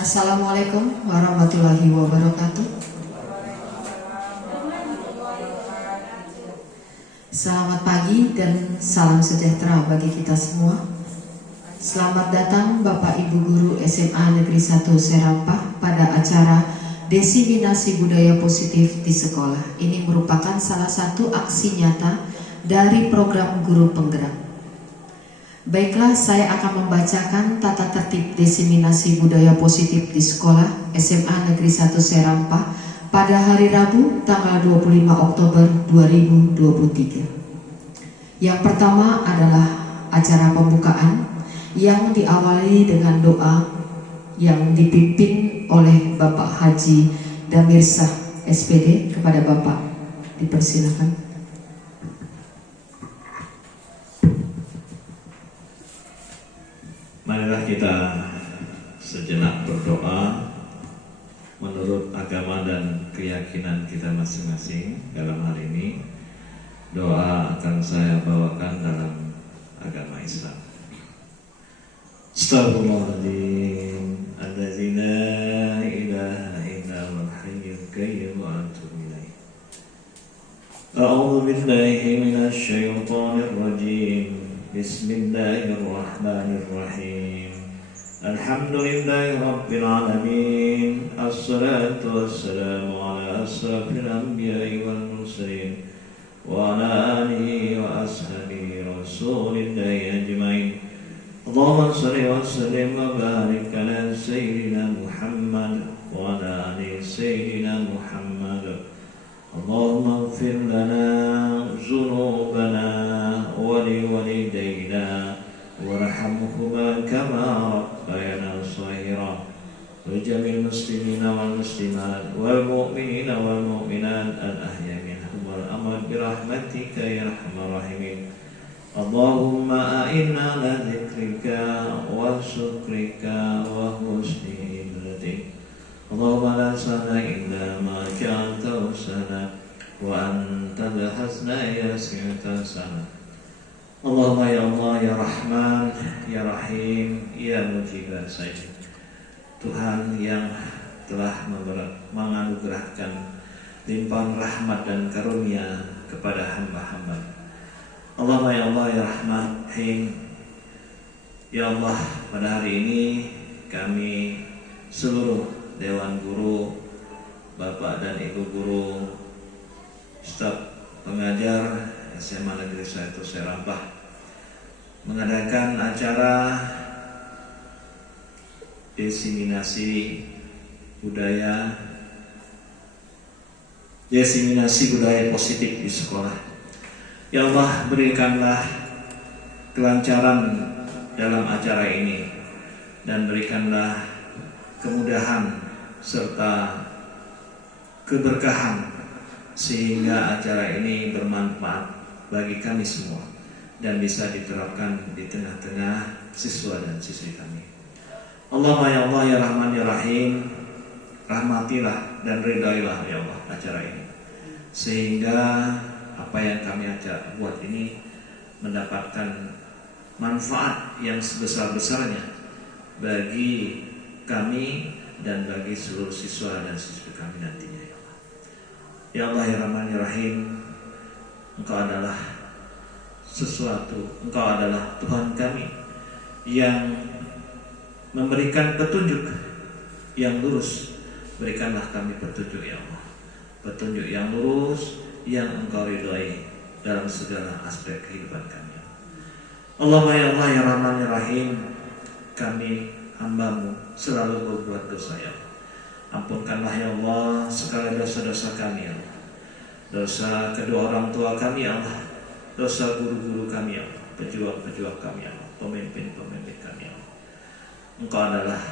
Assalamualaikum warahmatullahi wabarakatuh. Selamat pagi dan salam sejahtera bagi kita semua. Selamat datang Bapak Ibu Guru SMA Negeri 1 Serampah pada acara Desiminasi Budaya Positif di Sekolah. Ini merupakan salah satu aksi nyata dari program Guru Penggerak. Baiklah, saya akan membacakan tata tertib Desiminasi Budaya Positif di Sekolah SMA Negeri 1 Serampah pada hari Rabu tanggal 25 Oktober 2023. Yang pertama adalah acara pembukaan yang diawali dengan doa yang dipimpin oleh Bapak Haji Damirsah SPD. Kepada Bapak dipersilakan. Marilah kita sejenak berdoa menurut agama dan keyakinan kita masing-masing dalam hari ini. Doa akan saya bawakan dalam agama Islam. Astaghfirullahaladzim, allazi la ilaha illa huwal hayyul qayyum wa atubu ilaih. A'udzu billahi minasy syaithanir rajim. Bismillahirrahmanirrahim. Alhamdulillahi rabbil alamin. Assalatu wassalamu ala asrafil anbiya'i wal mursalin wa ala alihi wa ashabihi rasulillahi ajma'in. Allahumma shalli wa sallim wa barik ala sayyidina Muhammad wa ala ali sayyidina Muhammad. Allahumma ighfir lana dhunubana wa liwalidayna warhamhuma kama rabbayana shaghira wa jamil muslimina wal muslimat wal mu'minina wal mu'minat al ahya minhum wal amwat bi rahmatika ya arhamar rahimin. Allahumma a'inna ala dzikrika wa syukrika wa husni ibadatik. Allahumma la sahla illa ma ja'altahu sahla wa anta al-hazna ya sami'ta sahla. Allahumma ya Allah ya Rahman ya Rahim ya Mujibah saja. Tuhan yang telah menganugerahkan limpahan rahmat dan karunia kepada hamba-hamba. Allahumma ya Allah ya Rahman Rahim. Ya Allah, pada hari ini kami seluruh Dewan Guru, Bapak dan Ibu Guru, staf pengajar SMA Negeri 1 Serampah mengadakan acara desiminasi budaya positif di sekolah. Ya Allah, berikanlah kelancaran dalam acara ini dan berikanlah kemudahan serta keberkahan sehingga acara ini bermanfaat bagi kami semua dan bisa diterapkan di tengah-tengah siswa dan siswi kami. Allahumma ya Allah ya Rahman ya Rahim, rahmatilah dan ridailah ya Allah acara ini sehingga apa yang kami buat ini mendapatkan manfaat yang sebesar-besarnya bagi kami dan bagi seluruh siswa dan siswi kami nantinya ya Allah. Ya Allah ya Rahman ya Rahim, Engkau adalah Engkau adalah Tuhan kami yang memberikan petunjuk yang lurus. Berikanlah kami petunjuk ya Allah, petunjuk yang lurus yang Engkau ridhai dalam segala aspek kehidupan kami. Allahumma ya Allah ya Rahman ya Rahim, kami hamba-Mu selalu berbuat dosa ya Allah. Ampunkanlah ya Allah segala dosa-dosa kami ya Allah. Dosa kedua orang tua kami ya Allah, dosa guru-guru kami ya Allah, pejuang-pejuang kami ya Allah, pemimpin-pemimpin kami ya Allah. Engkau adalah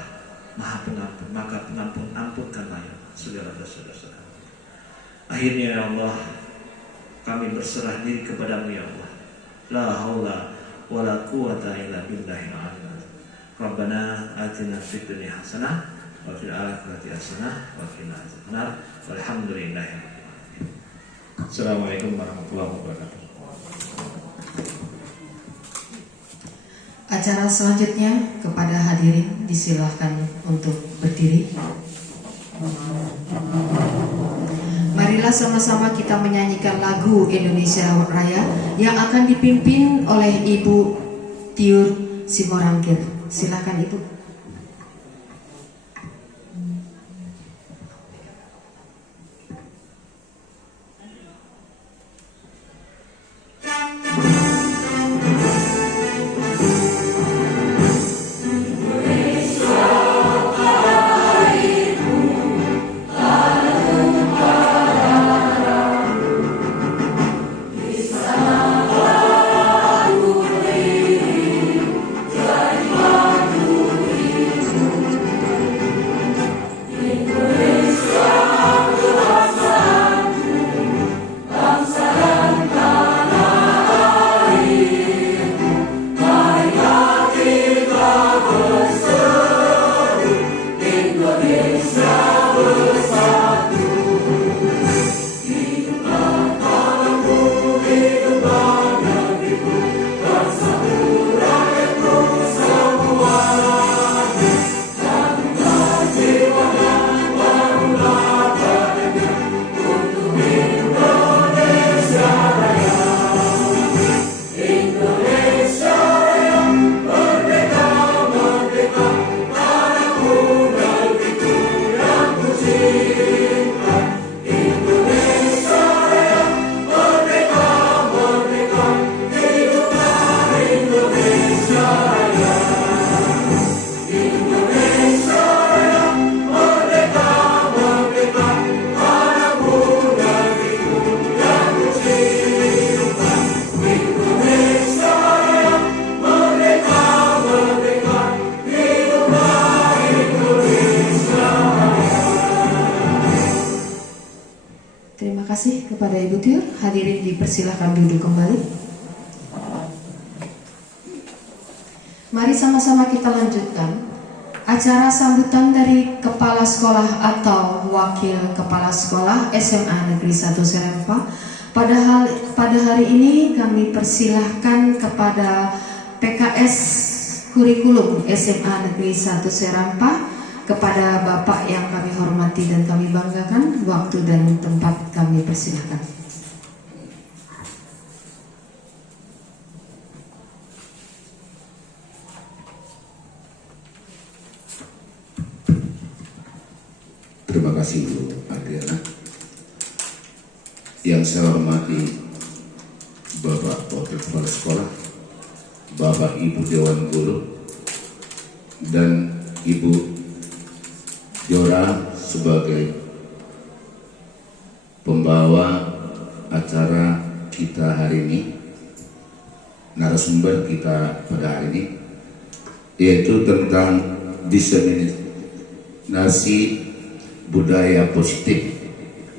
Maha Pengampun, maka ampunkanlah ya Allah segala dosa-dosa kami. Akhirnya ya Allah, kami berserah diri kepadamu ya Allah. La haula wa la quwata illa billahil aliyyil azim. Rabbana atina fid dunya hasanah wa fil akhirati hasanah wa qina adzabannar. Walhamdulillahirabbil alamin. Assalamualaikum warahmatullahi wabarakatuh. Acara selanjutnya kepada hadirin disilahkan untuk berdiri. Marilah sama-sama kita menyanyikan lagu Indonesia Raya yang akan dipimpin oleh Ibu Tiur Simorangkir. Silakan Ibu. Terima kasih kepada Ibu Tiur. Hadirin dipersilahkan duduk kembali. Mari sama-sama kita lanjutkan acara sambutan dari Kepala Sekolah atau Wakil Kepala Sekolah SMA Negeri 1 Serempa. Pada hari ini kami persilahkan kepada PKS Kurikulum SMA Negeri 1 Serempa, kepada Bapak yang kami hormati dan kami banggakan, waktu dan tempat kami persilahkan. Terima kasih Bu Adriana. Yang saya hormati Bapak Wakil Kepala Sekolah, Bapak Ibu Dewan Guru, dan Ibu Jora sebagai pembawa acara kita hari ini, narasumber kita pada hari ini, yaitu tentang diseminasi budaya positif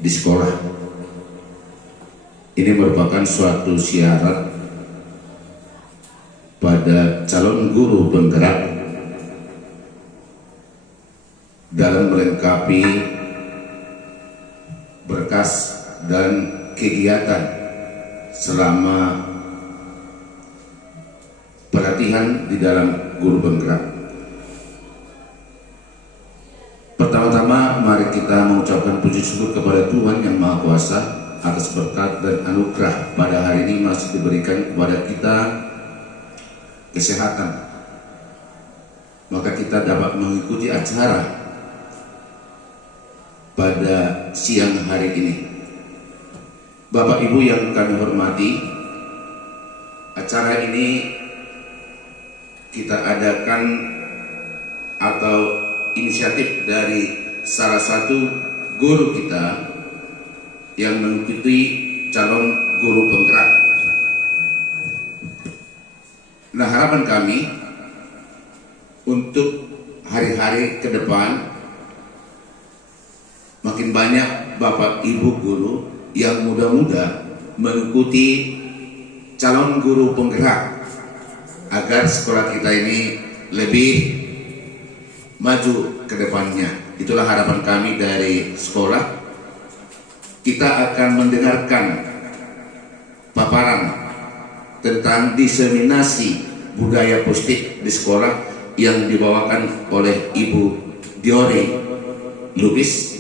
di sekolah. Ini merupakan suatu syarat pada calon guru penggerak dalam melengkapi berkas dan kegiatan selama pelatihan di dalam guru penggerak. Pertama-tama mari kita mengucapkan puji syukur kepada Tuhan Yang Maha Kuasa atas berkat dan anugerah pada hari ini masih diberikan kepada kita kesehatan, maka kita dapat mengikuti acara pada siang hari ini. Bapak Ibu yang kami hormati, acara ini kita adakan atau inisiatif dari salah satu guru kita yang mengikuti calon guru penggerak. Nah, harapan kami untuk hari-hari ke depan, makin banyak Bapak Ibu guru yang muda-muda mengikuti calon guru penggerak agar sekolah kita ini lebih maju ke depannya. Itulah harapan kami dari sekolah. Kita akan mendengarkan paparan tentang diseminasi budaya positif di sekolah yang dibawakan oleh Ibu Diore Lubis.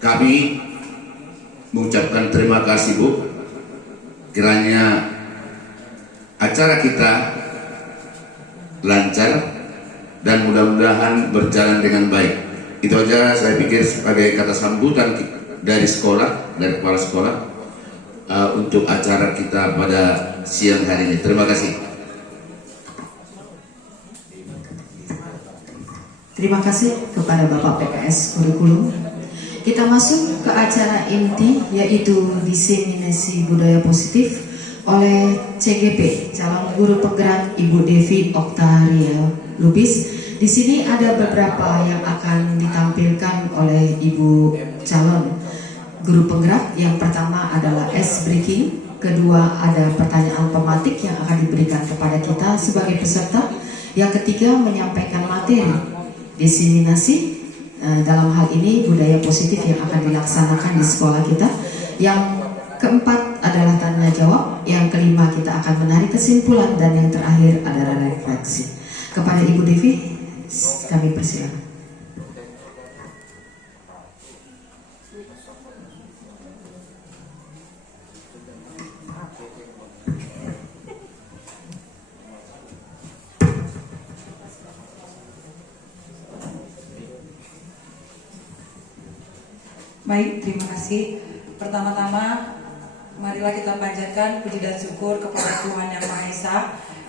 Kami mengucapkan terima kasih Bu, kiranya acara kita lancar dan mudah-mudahan berjalan dengan baik. Itu aja saya pikir sebagai kata sambutan dari sekolah, dari kepala sekolah untuk acara kita pada siang hari ini. Terima kasih. Terima kasih kepada Bapak PKS Kurikulum. Kita masuk ke acara inti, yaitu diseminasi budaya positif oleh CGP, calon guru penggerak Ibu Devi Oktaria Lubis. Di sini ada beberapa yang akan ditampilkan oleh Ibu calon guru penggerak. Yang pertama adalah ice breaking, kedua ada pertanyaan pematik yang akan diberikan kepada kita sebagai peserta, yang ketiga menyampaikan materi diseminasi dalam hal ini budaya positif yang akan dilaksanakan di sekolah kita. Yang keempat adalah tanya jawab, yang kelima kita akan menarik kesimpulan, dan yang terakhir adalah refleksi. Kepada Ibu Devi kami persilakan. Baik, terima kasih. Pertama-tama, marilah kita panjatkan puji dan syukur kepada Tuhan Yang Maha Esa,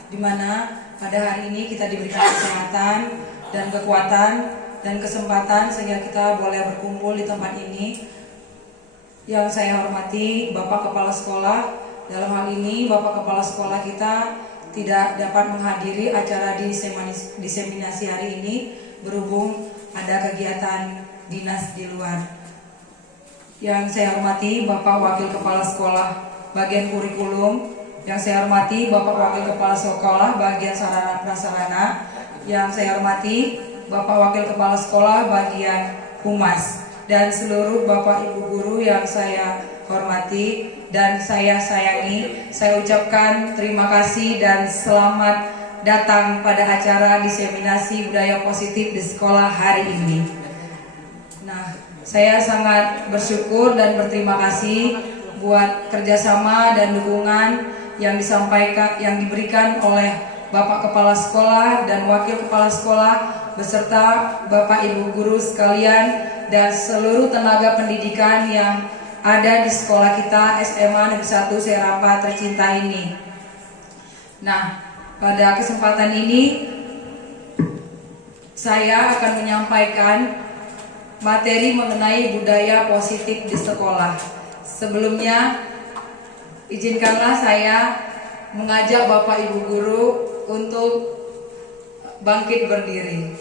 di mana pada hari ini kita diberikan kesehatan dan kekuatan dan kesempatan sehingga kita boleh berkumpul di tempat ini. Yang saya hormati Bapak Kepala Sekolah, dalam hal ini Bapak Kepala Sekolah kita tidak dapat menghadiri acara diseminasi hari ini berhubung ada kegiatan dinas di luar. Yang saya hormati Bapak Wakil Kepala Sekolah bagian kurikulum, yang saya hormati Bapak Wakil Kepala Sekolah bagian sarana prasarana, yang saya hormati Bapak Wakil Kepala Sekolah bagian humas, dan seluruh Bapak Ibu guru yang saya hormati dan saya sayangi. Saya ucapkan terima kasih dan selamat datang pada acara diseminasi budaya positif di sekolah hari ini. Nah, saya sangat bersyukur dan berterima kasih buat kerjasama dan dukungan yang disampaikan, yang diberikan oleh Bapak Kepala Sekolah dan Wakil Kepala Sekolah beserta Bapak Ibu guru sekalian dan seluruh tenaga pendidikan yang ada di sekolah kita SMA Negeri 1 Serapa tercinta ini. Nah, pada kesempatan ini saya akan menyampaikan materi mengenai budaya positif di sekolah. Sebelumnya, izinkanlah saya mengajak Bapak Ibu guru untuk bangkit berdiri.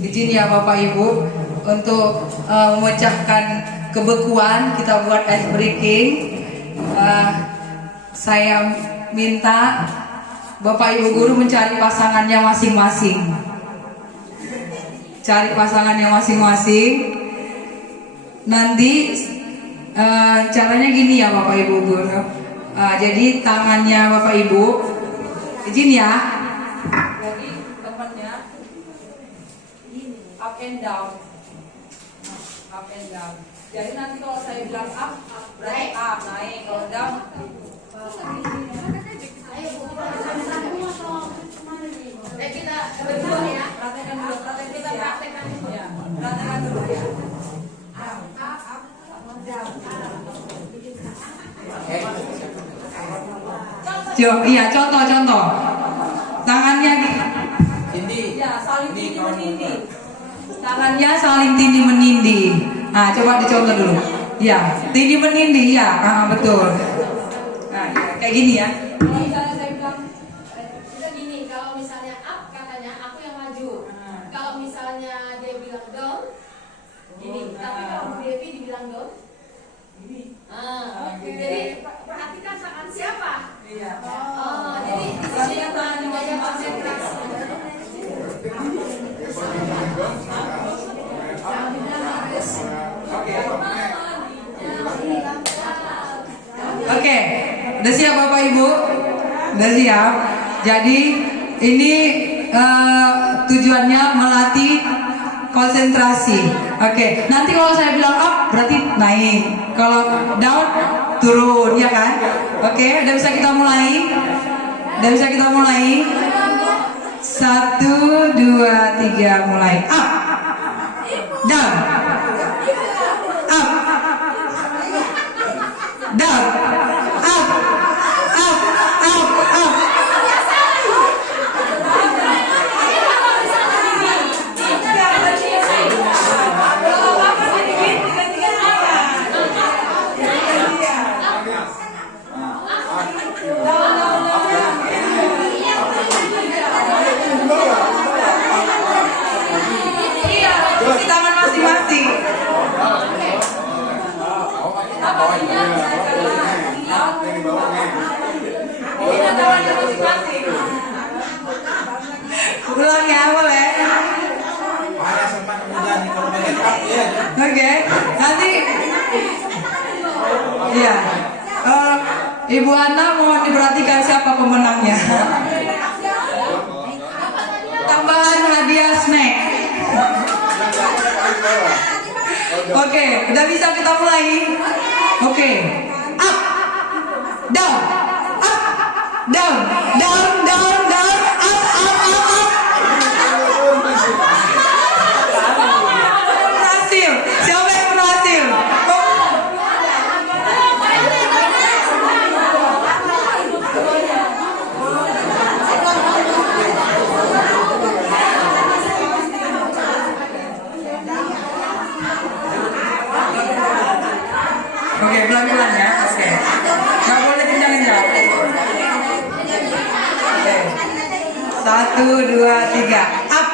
Izin ya Bapak Ibu untuk memecahkan kebekuan, kita buat ice breaking. Saya minta Bapak Ibu guru mencari pasangannya masing-masing. Cari pasangannya masing-masing. Nanti caranya gini ya Bapak Ibu guru. Jadi tangannya Bapak Ibu, izin ya. Jadi temannya up and down, up and down. Jadi nanti kalau saya bilang up, berarti up, naik. Kalau down, kita berdua ya. Praktekkan dulu, praktekkan dulu ya. Praktekkan dulu ya. Iya, contoh. Tangannya gini. Ya, saling tindih menindih. Tangannya saling tindih menindih. Nah, coba dicontoh dulu. Ya, tindih menindih ya. Betul. Nah, ya, kayak gini ya. Kalau misalnya saya bilang kita gini, kalau misalnya up katanya aku yang maju. Kalau misalnya dia bilang down, gini. Tapi kalau Bu Devi dibilang down, gini. Jadi perhatikan tangan siapa? Iya. Jadi di sini tangan dimana konsentrasi. Oke, udah siap Bapak Ibu? Udah siap. Jadi ini tujuannya melatih konsentrasi. Oke, nanti kalau saya bilang up berarti naik. Kalau down turun, ya kan? Oke, udah bisa kita mulai? Udah bisa kita mulai? 1, 2, 3 mulai. Up. Down. Up. Down. Up. Up. Up. Up. Cuci tangan masing-masing. Ulang ya, boleh? Oke, nanti iya. Ibu Ana mohon diperhatikan siapa pemenangnya. Tambahan hadiah snack. Oke, udah bisa kita mulai. Oke, up, down, up, down, down, down, down, up, up, up, up. Berhasil. Siapa yang berhasil? Oke, pelan-pelan ya. Oke. Nggak boleh kencang-kencang. Oke. 1, 2, 3. Up.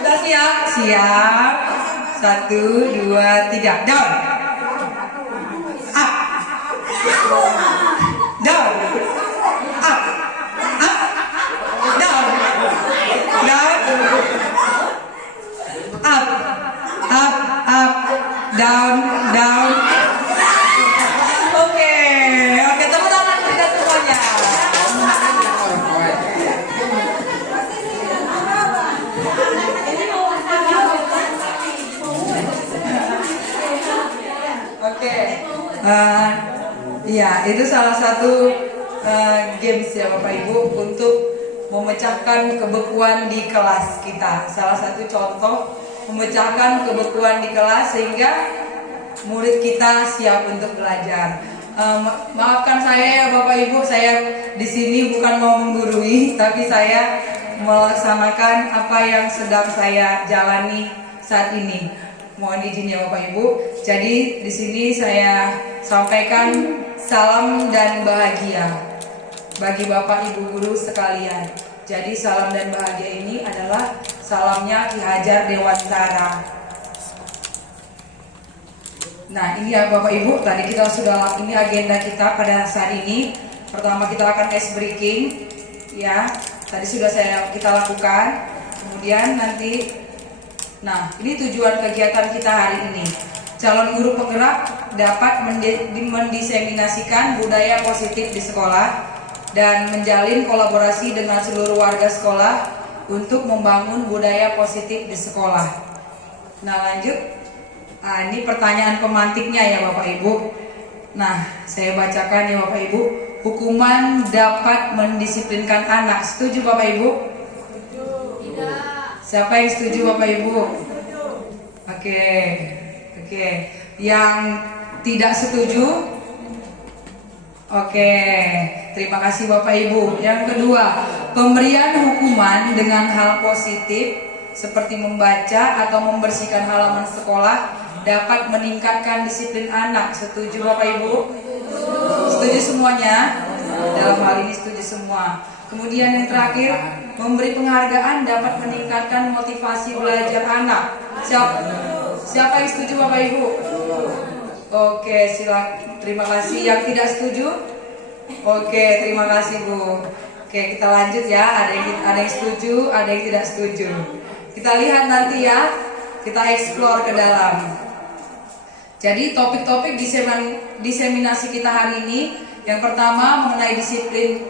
Udah siap? Siap. 1, 2, 3. Down. Up. Down. Up. Up. Down. Down. Up, up, up, down, down. Oke, tepuk tangan kita semuanya. Oke, ya itu salah satu games ya Bapak Ibu untuk memecahkan kebekuan di kelas kita. Salah satu contoh memecahkan kebekuan di kelas sehingga murid kita siap untuk belajar. Maafkan saya ya Bapak Ibu, saya di sini bukan mau menggurui, tapi saya melaksanakan apa yang sedang saya jalani saat ini. Mohon izin ya Bapak Ibu. Jadi di sini saya sampaikan salam dan bahagia bagi Bapak Ibu guru sekalian. Jadi salam dan bahagia ini adalah salamnya Ki Hajar Dewantara. Nah ini ya Bapak Ibu, tadi kita sudah ini agenda kita pada saat ini. Pertama kita akan ice breaking, ya. Tadi sudah kita lakukan. Kemudian nanti, nah ini tujuan kegiatan kita hari ini. Calon guru penggerak dapat mendiseminasikan budaya positif di sekolah dan menjalin kolaborasi dengan seluruh warga sekolah untuk membangun budaya positif di sekolah. Nah lanjut, ini pertanyaan pemantiknya ya Bapak Ibu. Nah saya bacakan ya Bapak Ibu. Hukuman dapat mendisiplinkan anak. Setuju Bapak Ibu? Tidak. Siapa yang setuju Bapak Ibu? Oke. Yang tidak setuju? Oke, terima kasih Bapak Ibu. Yang kedua, pemberian hukuman dengan hal positif seperti membaca atau membersihkan halaman sekolah dapat meningkatkan disiplin anak. Setuju Bapak Ibu? Setuju semuanya? Dalam hal ini setuju semua. Kemudian yang terakhir, memberi penghargaan dapat meningkatkan motivasi belajar anak. Siapa yang setuju Bapak Ibu? Oke, silakan. Terima kasih. Yang tidak setuju? Oke, terima kasih Bu. Oke, kita lanjut ya. Ada yang setuju, ada yang tidak setuju. Kita lihat nanti ya. Kita explore ke dalam. Jadi topik-topik diseminasi kita hari ini, yang pertama mengenai disiplin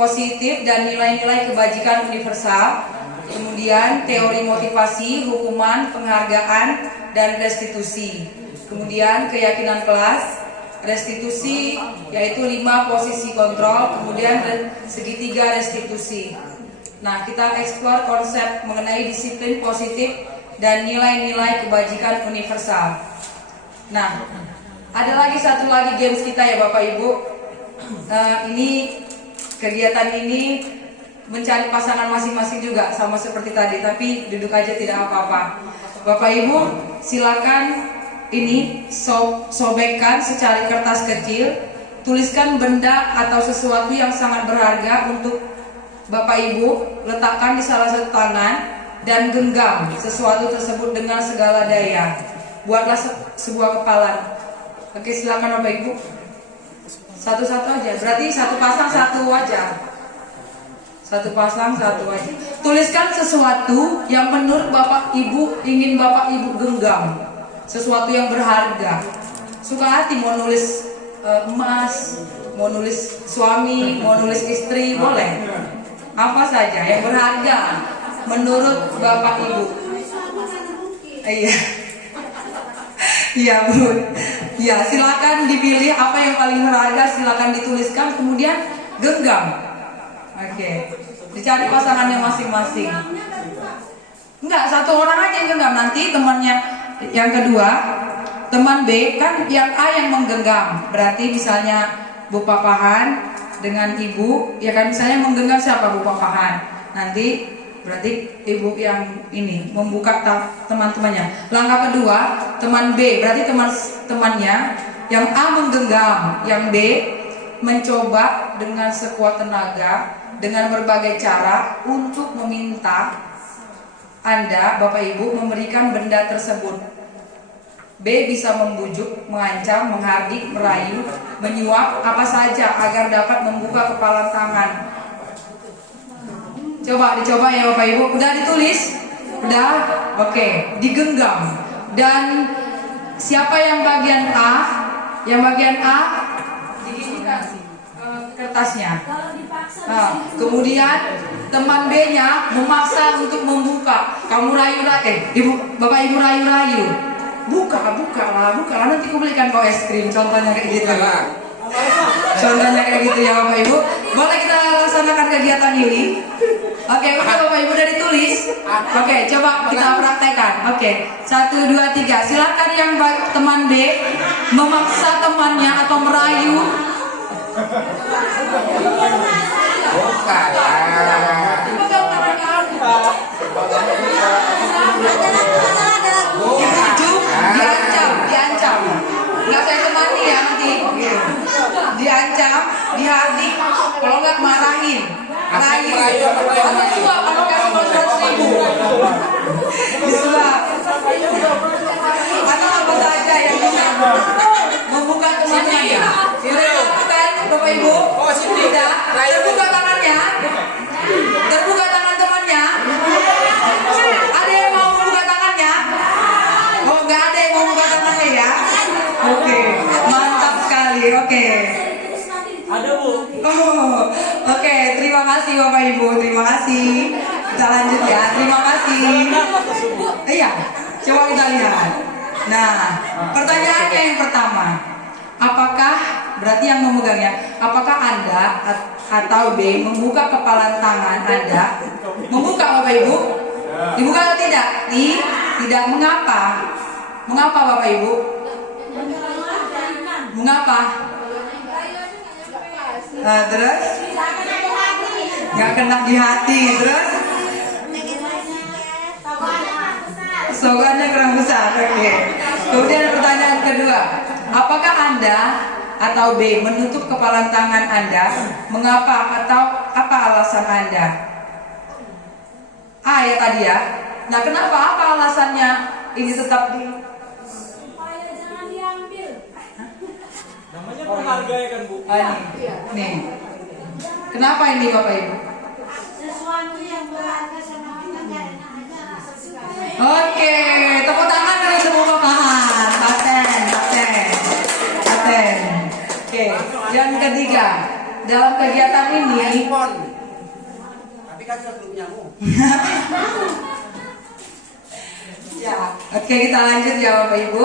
positif dan nilai-nilai kebajikan universal. Kemudian teori motivasi, hukuman, penghargaan, dan restitusi. Kemudian keyakinan kelas, restitusi yaitu 5 posisi kontrol, kemudian segitiga restitusi. Nah, kita eksplor konsep mengenai disiplin positif dan nilai-nilai kebajikan universal. Nah, ada satu lagi games kita ya Bapak Ibu. Ini kegiatan ini mencari pasangan masing-masing juga, sama seperti tadi, tapi duduk aja tidak apa-apa. Bapak Ibu silakan ini sobekkan secari kertas kecil, tuliskan benda atau sesuatu yang sangat berharga untuk Bapak Ibu, letakkan di salah satu tangan dan genggam sesuatu tersebut dengan segala daya. Buatlah sebuah kepalan. Oke, silakan Bapak Ibu. Satu-satu aja. Berarti satu pasang satu wajah. Satu pasang satu wajah. Tuliskan sesuatu yang menurut Bapak Ibu ingin Bapak Ibu genggam. Sesuatu yang berharga. Suka hati mau nulis emas, mau nulis suami, mau nulis istri, boleh. Apa saja yang berharga menurut Bapak Ibu. Iya. Iya Bu. Ya, silakan dipilih apa yang paling berharga, silakan dituliskan, kemudian genggam. Oke, dicari pasangannya masing-masing. Enggak, satu orang aja yang genggam. Nanti temannya yang kedua, teman B, kan yang A yang menggenggam. Berarti misalnya Bu Papahan dengan Ibu, ya kan misalnya menggenggam siapa? Bu Papahan. Nanti berarti Ibu yang ini membuka teman-temannya. Langkah kedua, teman B, berarti temannya yang A menggenggam, yang B mencoba dengan sekuat tenaga dengan berbagai cara untuk meminta Anda, Bapak Ibu, memberikan benda tersebut. B bisa membujuk, mengancam, menghardik, merayu, menyuap, apa saja agar dapat membuka kepalan tangan. Coba dicoba ya Bapak Ibu. Udah ditulis? Udah? Oke, digenggam. Dan siapa yang bagian A? Yang bagian A diginikan kertasnya. Kemudian teman B-nya memaksa untuk membuka. Kamu rayu-rayu, Bapak Ibu rayu-rayu. Buka lah, nanti aku belikan kau es krim. Contohnya kayak gitu. Contohnya kayak gitu ya Bapak Ibu. Boleh kita laksanakan kegiatan ini? Oke, udah Bapak Ibu udah ditulis. Oke, coba kita praktekkan. Oke, 1, 2, 3. Silakan yang teman B memaksa temannya atau merayu. Dibujuk, diancam. Nggak saya temani ya nanti. Diancam, dihardik, kalau nggak marahin, rayu, atau suap, kalau kasih 100.000, disuap, atau apa saja yang bisa membuka temannya. Sudah lakukan Bapak Ibu? Tidak. Terbuka tangannya, terbuka tangan temannya. Ada yang mau membuka tangannya? Oh, nggak ada yang mau membuka tangannya ya? Oke, mantap sekali. Oke. Ada Bu. Oh, oke. Terima kasih Bapak Ibu. Terima kasih. Kita lanjut ya. Terima kasih. Iya. Coba kita lihat. Nah, pertanyaannya yang pertama. Apakah berarti yang memegangnya? Apakah Anda atau B membuka kepalan tangan Anda? Membuka Bapak Ibu? Dibuka atau tidak? Tidak. Mengapa? Mengapa Bapak Ibu? Mengapa? Terus? Nggak kena di hati. Terus? Slogannya kurang besar. Oke. Kemudian pertanyaan kedua. Apakah Anda atau B menutup kepalan tangan Anda? Mengapa atau apa alasan Anda? A ya tadi ya. Nah, kenapa? Apa alasannya ini tetap di? Supaya jangan diambil. Namanya menghargai kan Bu. Nih. Kenapa ini Bapak Ibu? Sesuatu yang berharga sama kita nggak enak aja. Oke, tepuk tangan dari semua papahan. Paten. dalam kegiatan ini handphone. Tapi kan sudah belum nyambung. ya, oke kita lanjut ya Bapak Ibu.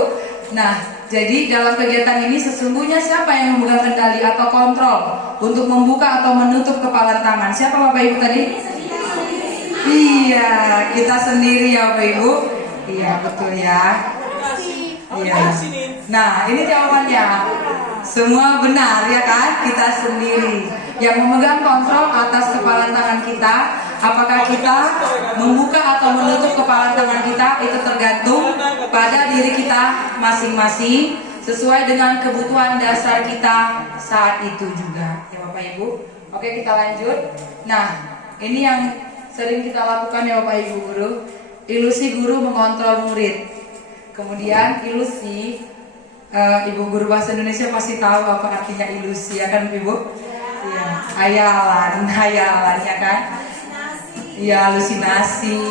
Nah, jadi dalam kegiatan ini sesungguhnya siapa yang memegang kendali atau kontrol untuk membuka atau menutup kepalan tangan? Siapa Bapak Ibu tadi? Iya, kita sendiri ya Bapak Ibu. Iya, betul ya. Iya. Nah, ini jawabannya. Semua benar ya kan? Kita sendiri yang memegang kontrol atas kepalan tangan kita. Apakah kita membuka atau menutup kepalan tangan kita itu tergantung pada diri kita masing-masing sesuai dengan kebutuhan dasar kita saat itu juga. Ya Bapak Ibu. Oke, kita lanjut. Nah, ini yang sering kita lakukan ya Bapak Ibu guru. Ilusi guru mengontrol murid. Kemudian ilusi Ibu guru bahasa Indonesia pasti tahu apa artinya ilusi ya kan Ibu? Iya, hayalan ya kan? Iya, halusinasi.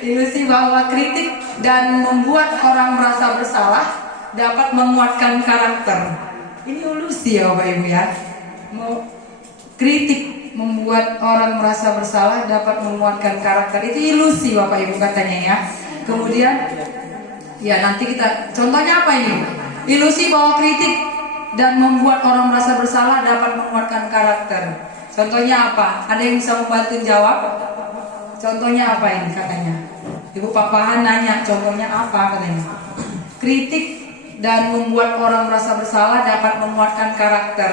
Ilusi bahwa kritik dan membuat orang merasa bersalah dapat menguatkan karakter. Ini ilusi ya Bapak Ibu ya. Kritik membuat orang merasa bersalah dapat menguatkan karakter. Itu ilusi Bapak Ibu katanya ya. Kemudian ya nanti kita contohnya apa ini? Ilusi bahwa kritik dan membuat orang merasa bersalah dapat menguatkan karakter. Contohnya apa? Ada yang bisa membantu jawab? Contohnya apa ini katanya? Ibu Papahan nanya, contohnya apa katanya? Kritik dan membuat orang merasa bersalah dapat menguatkan karakter.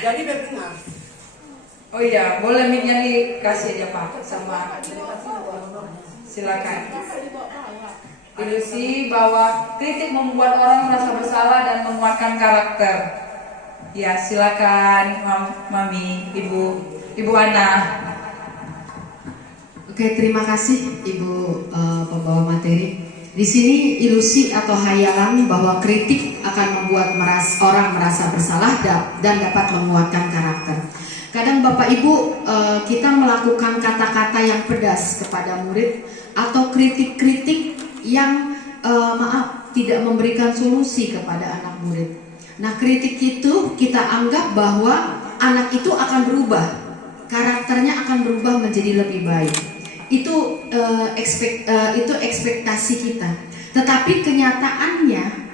Jadi berdengar. Oh iya, boleh mic-nya dikasih aja Pak sama. Silakan. Ilusi bahwa kritik membuat orang merasa bersalah dan menguatkan karakter. Ya, silakan Mami, Ibu Ana. Oke, terima kasih Ibu pembawa materi. Di sini ilusi atau hayalan bahwa kritik akan membuat orang merasa bersalah dan dapat menguatkan karakter. Kadang Bapak Ibu kita melakukan kata-kata yang pedas kepada murid atau kritik-kritik yang tidak memberikan solusi kepada anak murid. Nah, kritik itu kita anggap bahwa anak itu akan berubah, karakternya akan berubah menjadi lebih baik. Itu ekspektasi kita. Tetapi kenyataannya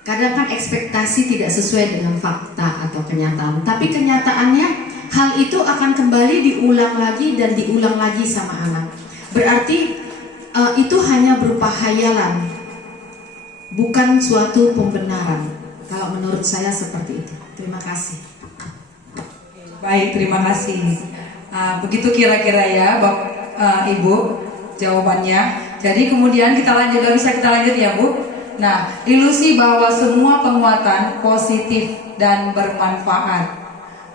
kadang kan ekspektasi tidak sesuai dengan fakta atau kenyataan. Tapi kenyataannya hal itu akan kembali diulang lagi dan diulang lagi sama anak. Berarti itu hanya berupa hayalan, bukan suatu pembenaran. Kalau menurut saya seperti itu. Terima kasih. Baik, terima kasih. Begitu kira-kira ya Ibu jawabannya. Jadi kemudian kita lanjut, bisa kita lanjut ya Bu. Nah, ilusi bahwa semua penguatan positif dan bermanfaat.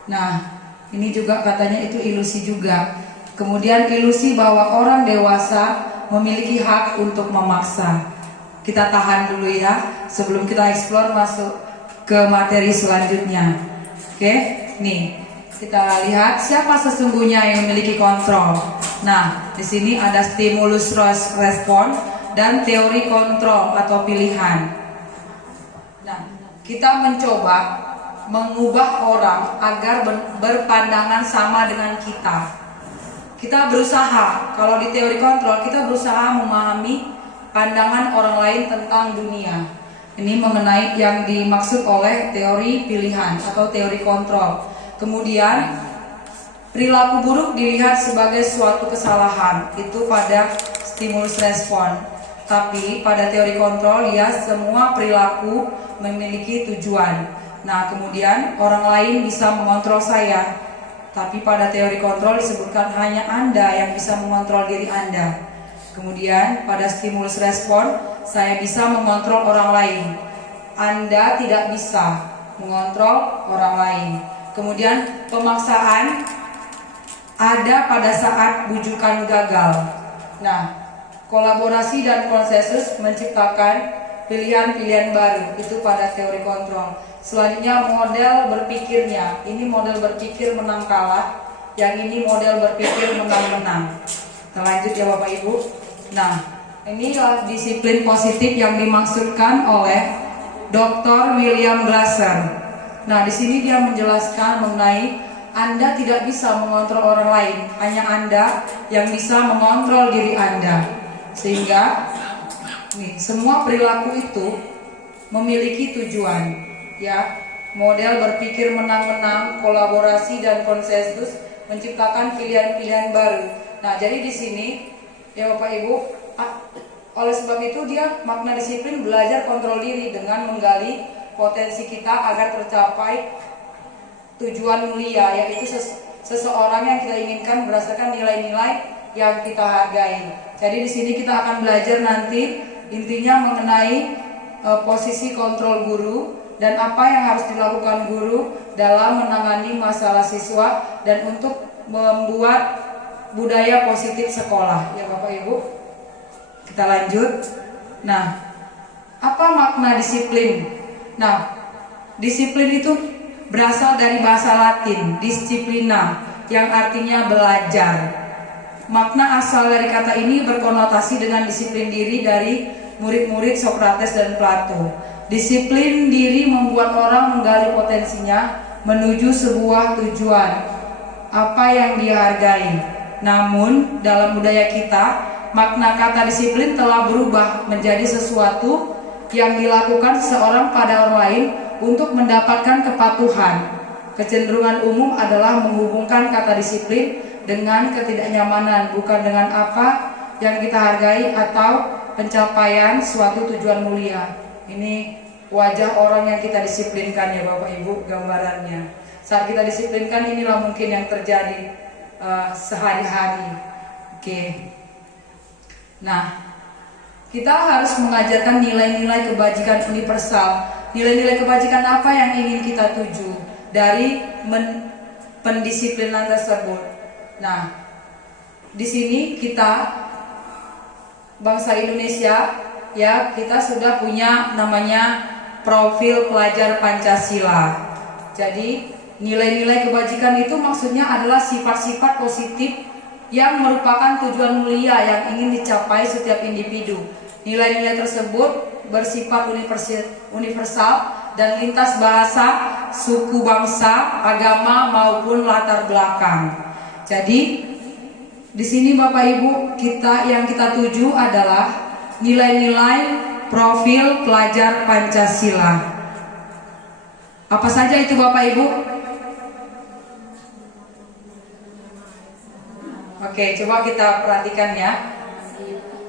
Nah, ini juga katanya itu ilusi juga. Kemudian ilusi bahwa orang dewasa memiliki hak untuk memaksa. Kita tahan dulu ya sebelum kita explore masuk ke materi selanjutnya. Oke, nih. Kita lihat siapa sesungguhnya yang memiliki kontrol. Nah, di sini ada stimulus respon dan teori kontrol atau pilihan. Nah, kita mencoba mengubah orang agar berpandangan sama dengan kita. Kita berusaha, kalau di teori kontrol kita berusaha memahami pandangan orang lain tentang dunia. Ini mengenai yang dimaksud oleh teori pilihan atau teori kontrol. Kemudian perilaku buruk dilihat sebagai suatu kesalahan, itu pada stimulus respon. Tapi pada teori kontrol ya semua perilaku memiliki tujuan. Nah, kemudian orang lain bisa mengontrol saya. Tapi pada teori kontrol disebutkan hanya Anda yang bisa mengontrol diri Anda. Kemudian pada stimulus respon saya bisa mengontrol orang lain. Anda tidak bisa mengontrol orang lain. Kemudian pemaksaan ada pada saat bujukan gagal. Nah, kolaborasi dan konsensus menciptakan pilihan-pilihan baru itu pada teori kontrol. Selanjutnya model berpikirnya. Ini model berpikir menang kalah, yang ini model berpikir menang-menang. Kita lanjut ya Bapak Ibu. Nah, inilah disiplin positif yang dimaksudkan oleh Dr. William Glasser. Nah, di sini dia menjelaskan mengenai Anda tidak bisa mengontrol orang lain, hanya Anda yang bisa mengontrol diri Anda. Sehingga semua perilaku itu memiliki tujuan, ya. Model berpikir menang-menang, kolaborasi dan konsensus menciptakan pilihan-pilihan baru. Nah, jadi di sini ya Bapak Ibu, oleh sebab itu dia makna disiplin belajar kontrol diri dengan menggali potensi kita agar tercapai tujuan mulia, yaitu seseorang yang kita inginkan berdasarkan nilai-nilai yang kita hargai. Jadi di sini kita akan belajar nanti intinya mengenai posisi kontrol guru dan apa yang harus dilakukan guru dalam menangani masalah siswa dan untuk membuat budaya positif sekolah. Ya Bapak Ibu, kita lanjut. Nah, apa makna disiplin? Nah, disiplin itu berasal dari bahasa Latin, disciplina, yang artinya belajar. Makna asal dari kata ini berkonotasi dengan disiplin diri dari murid-murid Sokrates dan Plato. Disiplin diri membuat orang menggali potensinya menuju sebuah tujuan, apa yang dihargai. Namun, dalam budaya kita, makna kata disiplin telah berubah menjadi sesuatu yang dilakukan seseorang pada orang lain untuk mendapatkan kepatuhan. Kecenderungan umum adalah menghubungkan kata disiplin dengan ketidaknyamanan, bukan dengan apa yang kita hargai atau pencapaian suatu tujuan mulia. Ini wajah orang yang kita disiplinkan ya Bapak Ibu, gambarannya. Saat kita disiplinkan, inilah mungkin yang terjadi sehari-hari. Oke. Nah, kita harus mengajarkan nilai-nilai kebajikan universal. Nilai-nilai kebajikan apa yang ingin kita tuju dari pendisiplinan tersebut? Nah, di sini kita bangsa Indonesia, ya, kita sudah punya namanya profil pelajar Pancasila. Jadi, nilai-nilai kebajikan itu maksudnya adalah sifat-sifat positif yang merupakan tujuan mulia yang ingin dicapai setiap individu. Nilai-nilai tersebut bersifat universal dan lintas bahasa, suku bangsa, agama maupun latar belakang. Jadi di sini Bapak Ibu, yang kita tuju adalah nilai-nilai profil pelajar Pancasila. Apa saja itu Bapak Ibu? Oke, coba kita perhatikan ya.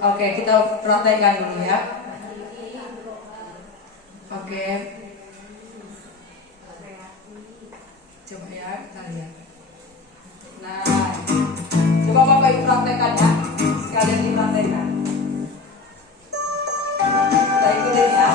Oke, kita praktekkan dulu ya. Oke. Coba ya, kita lihat. Nah, coba Bapak Ibu praktekkan ya. Sekalian dipraktekkan. Kita ikutin ya.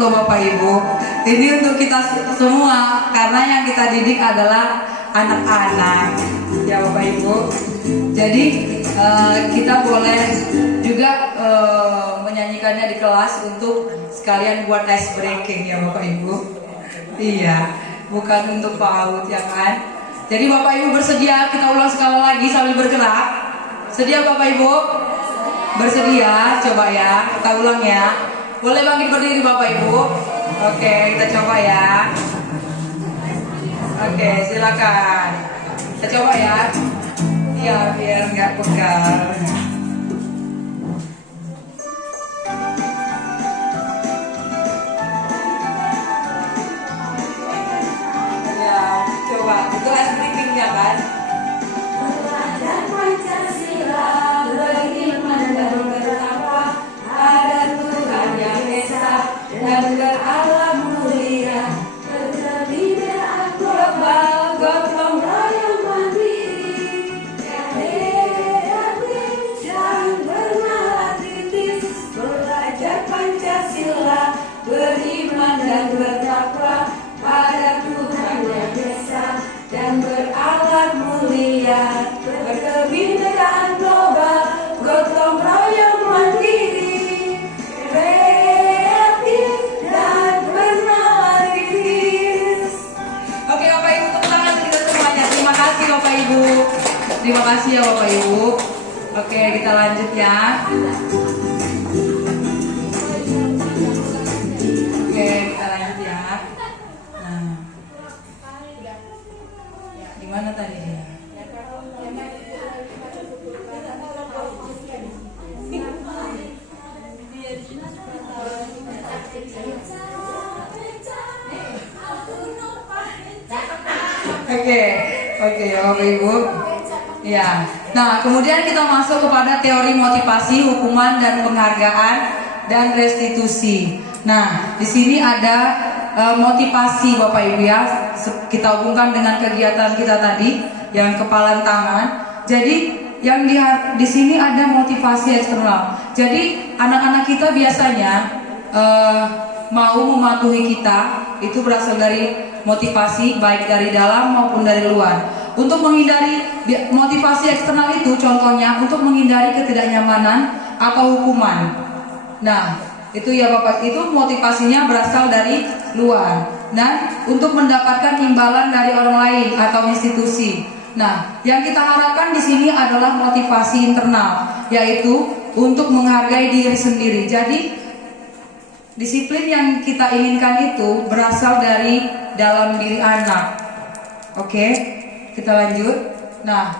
Bapak Ibu, ini untuk kita semua karena yang kita didik adalah anak-anak ya Bapak Ibu. Jadi kita boleh juga menyanyikannya di kelas untuk sekalian buat ice breaking ya Bapak Ibu. Iya, bukan untuk PAUD ya kan. Jadi Bapak Ibu bersedia kita ulang sekali lagi sambil bergerak. Sedia Bapak Ibu? Bersedia? Coba ya, kita ulang ya. Boleh bangkit berdiri Bapak Ibu. Oke, kita coba ya. Oke, silakan. Kita coba ya. Ya, biar nggak pegal. Ya, coba itu ice breaking-nya kan? Belajar Pancasila, beriman dan bertakwa, ada Tuhan yang Esa dan beralam mulia, keterbitaan global, gotong royong mandiri, kreatif dan bernalar kritis, belajar Pancasila, beriman dan bertakwa, pada Tuhan yang Esa dan beralat mulia, berkebinekaan global, gotong royong mandiri, kreatif dan bernalar kritis. Oke Bapak Ibu, tepuk tangan untuk kita semuanya. Terima kasih Bapak Ibu. Terima kasih ya Bapak Ibu. Oke, kita lanjut ya. Oke, kita lanjut ya. Nah, gimana tadi dia? Oke ya Bapak Ibu. Ya. Nah, kemudian kita masuk kepada teori motivasi, hukuman dan penghargaan dan restitusi. Nah, di sini ada motivasi Bapak Ibu ya. Kita hubungkan dengan kegiatan kita tadi yang kepalan tangan. Jadi yang di sini ada motivasi eksternal. Jadi anak-anak kita biasanya mau mematuhi kita itu berasal dari motivasi baik dari dalam maupun dari luar. Untuk menghindari motivasi eksternal itu contohnya untuk menghindari ketidaknyamanan atau hukuman. Nah, itu ya Bapak, itu motivasinya berasal dari luar. Dan untuk mendapatkan imbalan dari orang lain atau institusi. Nah, yang kita harapkan di sini adalah motivasi internal, yaitu untuk menghargai diri sendiri. Jadi disiplin yang kita inginkan itu berasal dari dalam diri anak. Oke, kita lanjut. Nah,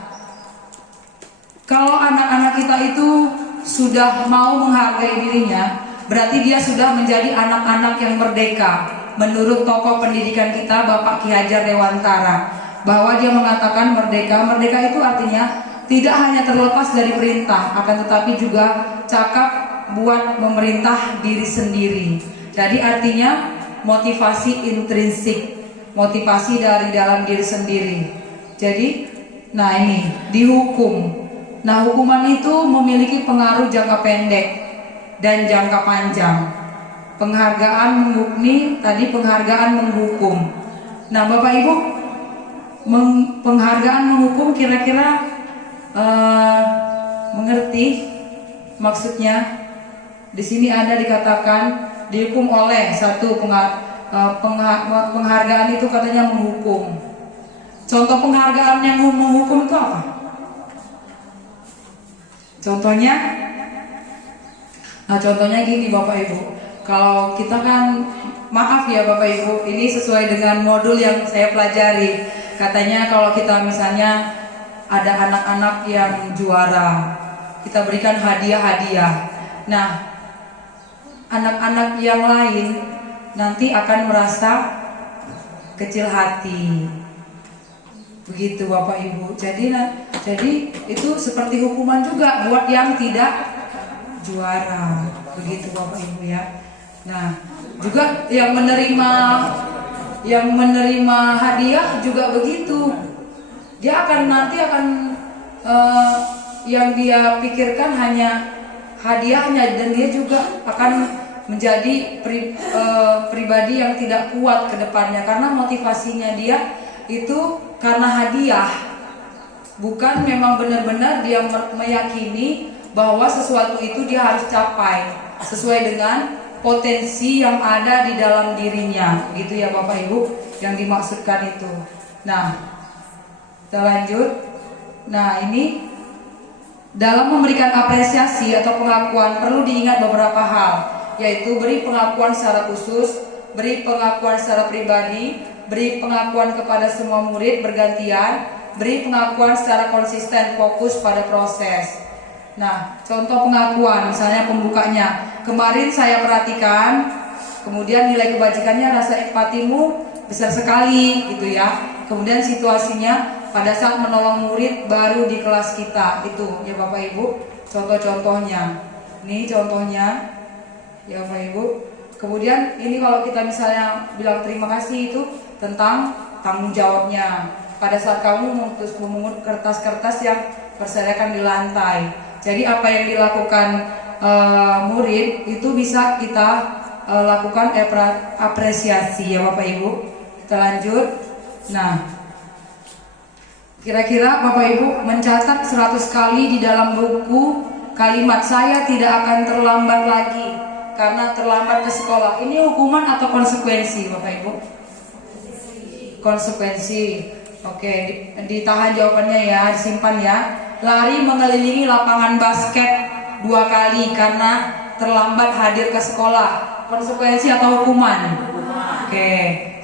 kalau anak-anak kita itu sudah mau menghargai dirinya, berarti dia sudah menjadi anak-anak yang merdeka. Menurut tokoh pendidikan kita Bapak Ki Hajar Dewantara, bahwa dia mengatakan merdeka itu artinya tidak hanya terlepas dari perintah, akan tetapi juga cakap buat memerintah diri sendiri. Jadi artinya motivasi intrinsik, motivasi dari dalam diri sendiri. Jadi, nah ini dihukum. Nah, hukuman itu memiliki pengaruh jangka pendek dan jangka panjang. Penghargaan menghukumi, tadi penghargaan menghukum. Nah, Bapak Ibu, penghargaan menghukum kira-kira mengerti maksudnya? Di sini ada dikatakan dihukum oleh satu penghargaan itu katanya menghukum. Contoh penghargaan yang menghukum itu apa? Contohnya? Nah, contohnya gini Bapak Ibu. Kalau kita kan, maaf ya Bapak Ibu, ini sesuai dengan modul yang saya pelajari. Katanya kalau kita misalnya ada anak-anak yang juara, kita berikan hadiah-hadiah. Nah, anak-anak yang lain nanti akan merasa kecil hati. Begitu Bapak Ibu. Jadi itu seperti hukuman juga buat yang tidak juara. Begitu Bapak Ibu ya. Nah, juga yang menerima hadiah juga begitu. Dia akan yang dia pikirkan hanya hadiahnya, dan dia juga akan menjadi pribadi yang tidak kuat ke depannya karena motivasinya dia itu karena hadiah, bukan memang benar-benar dia meyakini bahwa sesuatu itu dia harus capai sesuai dengan potensi yang ada di dalam dirinya, gitu ya Bapak Ibu yang dimaksudkan itu. Nah, kita lanjut. Nah, ini dalam memberikan apresiasi atau pengakuan perlu diingat beberapa hal, yaitu beri pengakuan secara khusus, beri pengakuan secara pribadi, beri pengakuan kepada semua murid bergantian, beri pengakuan secara konsisten, fokus pada proses. Nah, contoh pengakuan, misalnya pembukanya. Kemarin saya perhatikan, kemudian nilai kebajikannya, rasa empatimu besar sekali, gitu ya. Kemudian situasinya pada saat menolong murid baru di kelas kita, itu ya Bapak Ibu, contoh-contohnya. Ini contohnya, ya Bapak Ibu. Kemudian ini kalau kita misalnya bilang terima kasih itu tentang tanggung jawabnya. Pada saat kamu memungut kertas-kertas yang berserakan di lantai. Jadi apa yang dilakukan murid itu bisa kita lakukan apresiasi ya Bapak Ibu. Kita lanjut. Nah, kira-kira Bapak Ibu mencatat 100 kali di dalam buku kalimat saya tidak akan terlambat lagi karena terlambat ke sekolah. Ini hukuman atau konsekuensi Bapak Ibu? Konsekuensi. Oke, ditahan jawabannya ya, disimpan ya. Lari mengelilingi lapangan basket 2 kali karena terlambat hadir ke sekolah. Konsekuensi atau hukuman? Oke,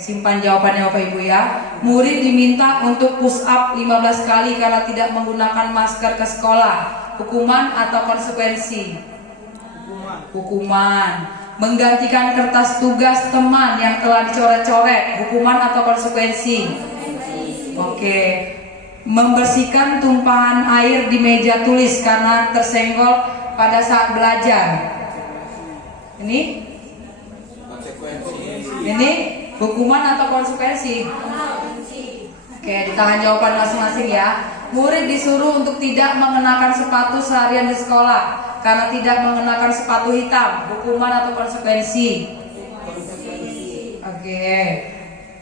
simpan jawabannya Bapak Ibu ya. Murid diminta untuk push up 15 kali karena tidak menggunakan masker ke sekolah. Hukuman atau konsekuensi? Hukuman. Menggantikan kertas tugas teman yang telah dicoret-coret. Hukuman atau konsekuensi? Oke. Membersihkan tumpahan air di meja tulis karena tersenggol pada saat belajar. Ini hukuman atau konsekuensi? Oke, ditahan jawaban masing-masing ya. Murid disuruh untuk tidak mengenakan sepatu seharian di sekolah karena tidak mengenakan sepatu hitam. Hukuman atau konsekuensi? Oke,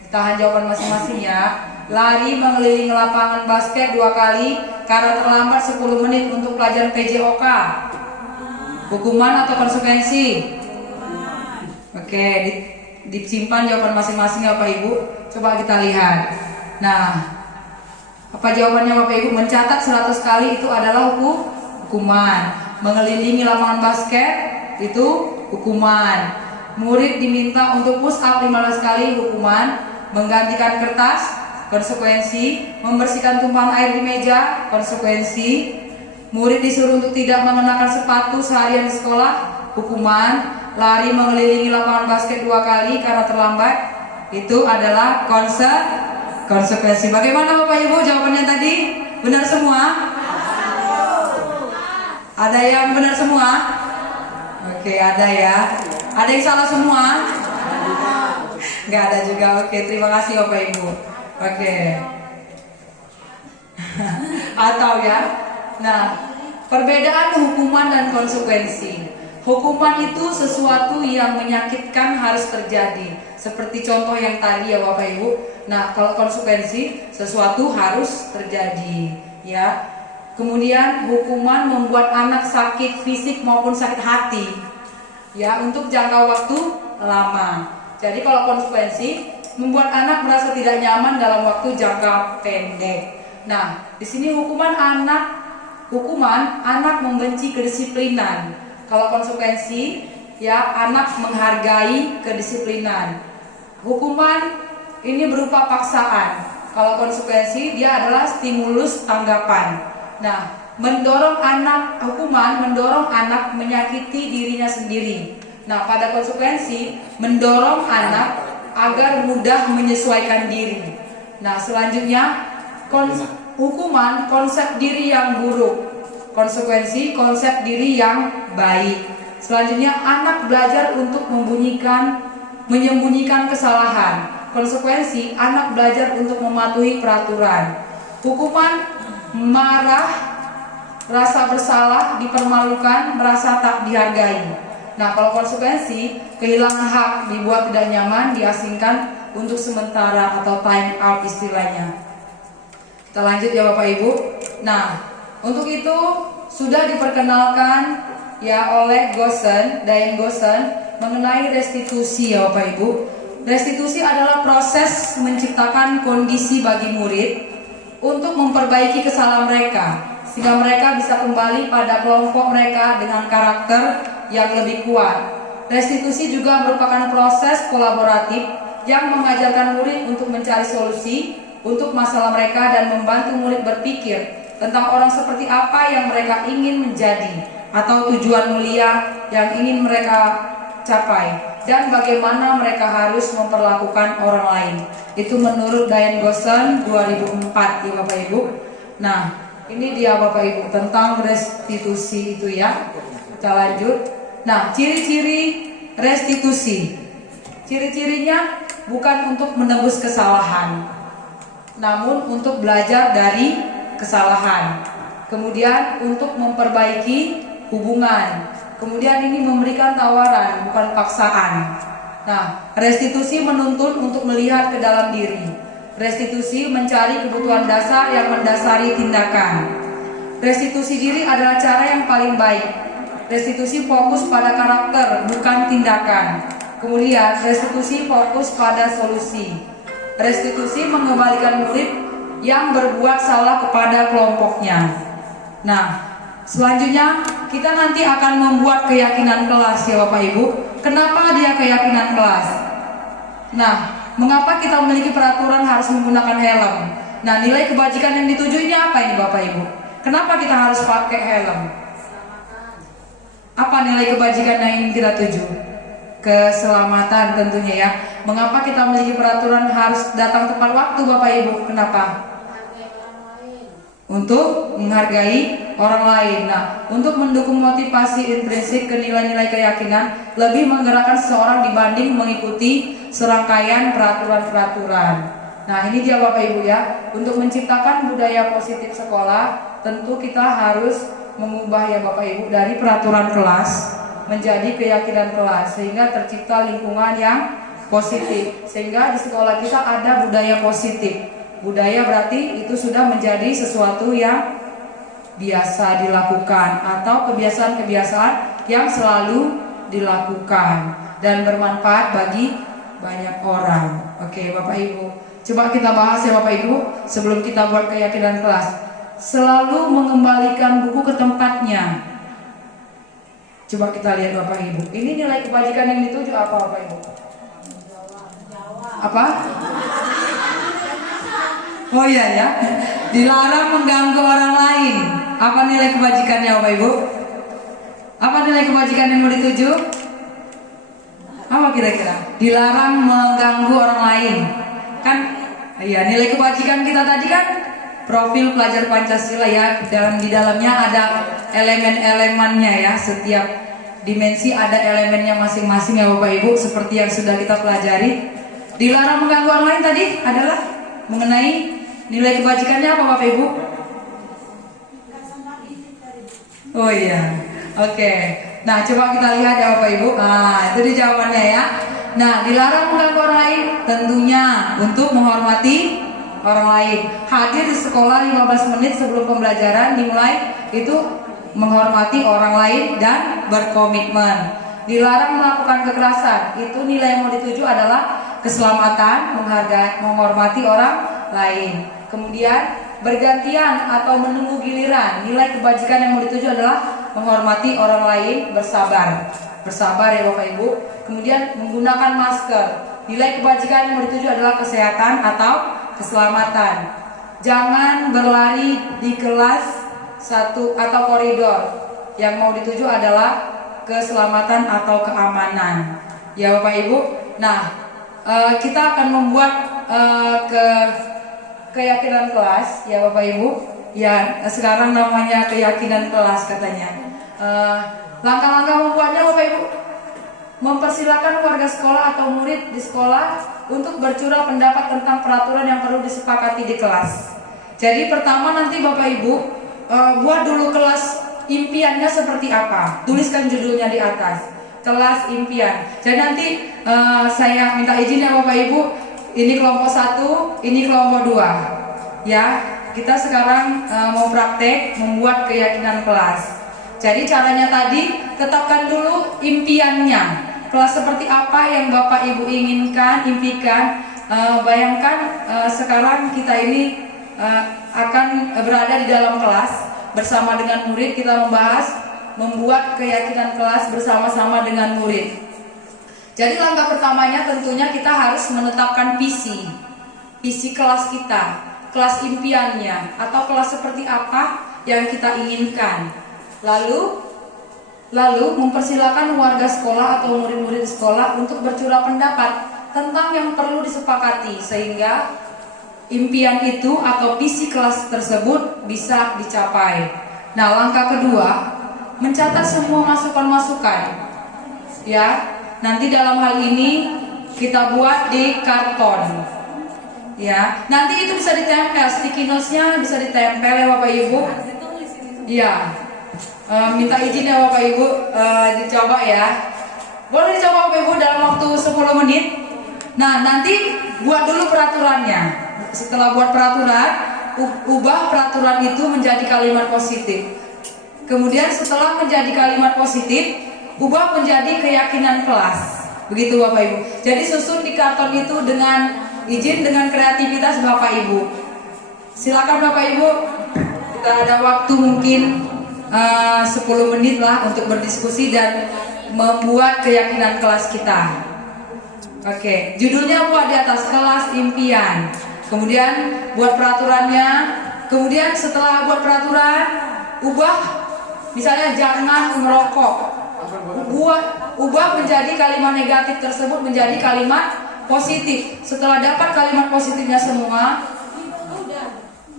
ditahan jawaban masing-masing ya. Lari mengelilingi lapangan basket 2 kali karena terlambat 10 menit untuk pelajaran PJOK. Hukuman atau konsekuensi? Oke, disimpan jawaban masing-masing ya Bapak Ibu. Coba kita lihat. Nah, apa jawabannya Bapak Ibu? Mencatat 100 kali itu adalah hukuman. Mengelilingi lapangan basket itu hukuman. Murid diminta untuk push up 15 kali, hukuman. Menggantikan kertas, konsekuensi. Membersihkan tumpahan air di meja, konsekuensi. Murid disuruh untuk tidak mengenakan sepatu seharian di sekolah, hukuman. Lari mengelilingi lapangan basket 2 kali karena terlambat, itu adalah konsekuensi. Bagaimana Bapak Ibu jawabannya tadi? Benar semua? Ada yang benar semua? Oke, ada ya. Ada yang salah semua? Nggak ada juga. Oke, terima kasih Bapak Ibu. Oke. Atau ya. Nah, perbedaan hukuman dan konsekuensi. Hukuman itu sesuatu yang menyakitkan harus terjadi. Seperti contoh yang tadi ya Bapak Ibu. Nah, kalau konsekuensi sesuatu harus terjadi, ya. Kemudian hukuman membuat anak sakit fisik maupun sakit hati, ya, untuk jangka waktu lama. Jadi kalau konsekuensi membuat anak merasa tidak nyaman dalam waktu jangka pendek. Nah, di sini hukuman anak membenci kedisiplinan. Kalau konsekuensi, ya, anak menghargai kedisiplinan. Hukuman ini berupa paksaan. Kalau konsekuensi dia adalah stimulus tanggapan. Nah, hukuman mendorong anak menyakiti dirinya sendiri. Nah, pada konsekuensi mendorong anak agar mudah menyesuaikan diri. Nah, selanjutnya hukuman konsep diri yang buruk. Konsekuensi konsep diri yang baik. Selanjutnya anak belajar untuk menyembunyikan kesalahan. Konsekuensi anak belajar untuk mematuhi peraturan. Hukuman marah, rasa bersalah, dipermalukan, merasa tak dihargai. Nah, kalau konsekuensi kehilangan hak, dibuat tidak nyaman, diasingkan untuk sementara atau time out istilahnya. Kita lanjut ya Bapak Ibu. Nah, untuk itu sudah diperkenalkan ya oleh Diane Gosen mengenai restitusi ya Bapak Ibu. Restitusi adalah proses menciptakan kondisi bagi murid untuk memperbaiki kesalahan mereka sehingga mereka bisa kembali pada kelompok mereka dengan karakter yang lebih kuat. Restitusi juga merupakan proses kolaboratif yang mengajarkan murid untuk mencari solusi untuk masalah mereka dan membantu murid berpikir tentang orang seperti apa yang mereka ingin menjadi atau tujuan mulia yang ingin mereka capai dan bagaimana mereka harus memperlakukan orang lain. Itu menurut Diane Goshen 2004 ya Bapak Ibu. Nah, ini dia Bapak Ibu tentang restitusi itu ya. Kita lanjut. Nah, ciri-ciri restitusi. Ciri-cirinya bukan untuk menebus kesalahan, namun untuk belajar dari kesalahan. Kemudian untuk memperbaiki hubungan. Kemudian ini memberikan tawaran, bukan paksaan. Nah, restitusi menuntun untuk melihat ke dalam diri. Restitusi mencari kebutuhan dasar yang mendasari tindakan. Restitusi diri adalah cara yang paling baik. Restitusi fokus pada karakter, bukan tindakan. Kemudian restitusi fokus pada solusi. Restitusi mengembalikan murid yang berbuat salah kepada kelompoknya. Nah, selanjutnya kita nanti akan membuat keyakinan kelas ya Bapak Ibu. Kenapa dia keyakinan kelas? Nah, mengapa kita memiliki peraturan harus menggunakan helm? Nah, nilai kebajikan yang dituju ini apa ini Bapak Ibu? Kenapa kita harus pakai helm? Apa nilai kebajikan yang ingin kita tuju? Keselamatan tentunya ya. Mengapa kita memiliki peraturan harus datang tepat waktu Bapak Ibu? Kenapa? Untuk menghargai orang lain. Nah, untuk mendukung motivasi intrinsik ke nilai-nilai keyakinan, lebih menggerakkan seseorang dibanding mengikuti serangkaian peraturan-peraturan. Nah, ini dia Bapak Ibu ya. Untuk menciptakan budaya positif sekolah, tentu kita harus mengubah ya Bapak Ibu dari peraturan kelas menjadi keyakinan kelas, sehingga tercipta lingkungan yang positif, sehingga di sekolah kita ada budaya positif. Budaya berarti itu sudah menjadi sesuatu yang biasa dilakukan atau kebiasaan-kebiasaan yang selalu dilakukan dan bermanfaat bagi banyak orang. Oke Bapak Ibu, coba kita bahas ya Bapak Ibu sebelum kita buat keyakinan kelas. Selalu mengembalikan buku ke tempatnya. Coba kita lihat Bapak Ibu. Ini nilai kebajikan yang dituju apa Bapak Ibu? Apa? Oh iya ya. Dilarang mengganggu orang lain. Apa nilai kebajikannya Bapak Ibu? Apa nilai kebajikan yang mau dituju? Apa kira-kira? Dilarang mengganggu orang lain. Kan iya, nilai kebajikan kita tadi kan profil pelajar Pancasila ya, dan di dalamnya ada elemen-elemennya ya, setiap dimensi ada elemennya masing-masing ya Bapak Ibu, seperti yang sudah kita pelajari. Dilarang mengganggu orang lain tadi adalah mengenai nilai kebajikannya apa Bapak Ibu? Oh iya, oke. Nah coba kita lihat ya Bapak Ibu. Nah itu dia jawabannya ya. Nah dilarang mengganggu orang lain tentunya untuk menghormati orang lain. Hadir di sekolah 15 menit sebelum pembelajaran dimulai itu menghormati orang lain dan berkomitmen. Dilarang melakukan kekerasan. Itu nilai yang mau dituju adalah keselamatan, menghargai, menghormati orang lain. Kemudian bergantian atau menunggu giliran. Nilai kebajikan yang mau dituju adalah menghormati orang lain, bersabar. Bersabar ya Bapak Ibu. Kemudian menggunakan masker. Nilai kebajikan yang mau dituju adalah kesehatan atau keselamatan. Jangan berlari di kelas satu atau koridor. Yang mau dituju adalah keselamatan atau keamanan. Ya Bapak Ibu. Nah, kita akan membuat keyakinan kelas ya Bapak Ibu. Ya, sekarang namanya keyakinan kelas katanya. Langkah-langkah membuatnya Bapak Ibu. Mempersilakan warga sekolah atau murid di sekolah untuk bercurah pendapat tentang peraturan yang perlu disepakati di kelas. Jadi pertama nanti Bapak Ibu buat dulu kelas impiannya seperti apa. Tuliskan judulnya di atas. Kelas impian. Jadi nanti saya minta izin ya Bapak Ibu. Ini kelompok 1, ini kelompok 2. Ya, kita sekarang mau praktek membuat keyakinan kelas. Jadi caranya tadi tetapkan dulu impiannya. Kelas seperti apa yang Bapak Ibu inginkan, impikan. Bayangkan sekarang kita ini akan berada di dalam kelas bersama dengan murid. Kita membahas membuat keyakinan kelas bersama-sama dengan murid. Jadi langkah pertamanya tentunya kita harus menetapkan visi. isi kelas kita, kelas impiannya, atau kelas seperti apa yang kita inginkan. Lalu mempersilakan warga sekolah atau murid-murid sekolah untuk bercurah pendapat tentang yang perlu disepakati sehingga impian itu atau visi kelas tersebut bisa dicapai. Nah, langkah kedua, mencatat semua masukan-masukan. Ya, nanti dalam hal ini kita buat di karton. Ya, nanti itu bisa ditempel, sticky notes-nya bisa ditempel ya Bapak Ibu. Ya, minta izin ya Bapak Ibu, dicoba ya. Boleh dicoba Bapak Ibu dalam waktu 10 menit. Nah, nanti buat dulu peraturannya. Setelah buat peraturan, ubah peraturan itu menjadi kalimat positif. Kemudian setelah menjadi kalimat positif, ubah menjadi keyakinan kelas. Begitu Bapak Ibu. Jadi susun di karton itu dengan izin, dengan kreativitas Bapak Ibu. Silakan Bapak Ibu. Kita ada waktu mungkin 10 menit lah untuk berdiskusi dan membuat keyakinan kelas kita. Oke, judulnya buat di atas, kelas impian. Kemudian buat peraturannya. Kemudian setelah buat peraturan, ubah misalnya jangan merokok. Ubah menjadi kalimat negatif tersebut menjadi kalimat positif. Setelah dapat kalimat positifnya semua,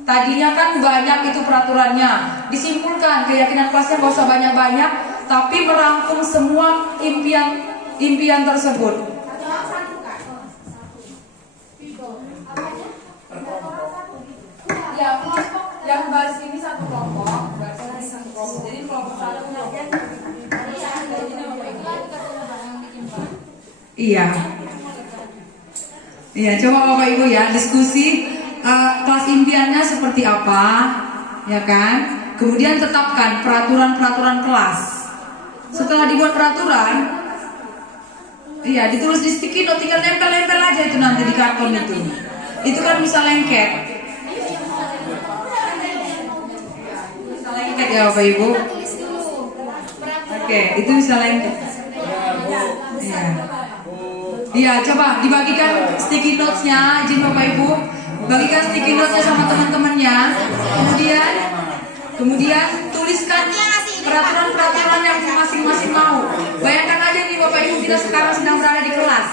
tadinya kan banyak itu peraturannya. Disimpulkan keyakinan kelasnya gak usah banyak-banyak, tapi merangkum semua impian tersebut. Ya, kelompok yang baris ini satu kelompok, baris ini satu kelompok. Jadi kelompok satu. Iya. Iya, coba Bapak Ibu ya diskusi kelas impiannya seperti apa, ya kan? Kemudian tetapkan peraturan-peraturan kelas. Setelah dibuat peraturan, iya ditulis di sticky note, tinggal nempel-nempel aja itu nanti di karton itu. Itu kan bisa lengket. Bisa lengket ya Bapak Ibu. Oke, itu bisa lengket. Iya. Iya, coba dibagikan sticky notes-nya, izin Bapak Ibu. Bagikan sticky notes-nya sama teman-temannya. Kemudian tuliskan peraturan-peraturan yang masing-masing mau. Bayangkan aja nih Bapak Ibu, kita sekarang sedang berada di kelas.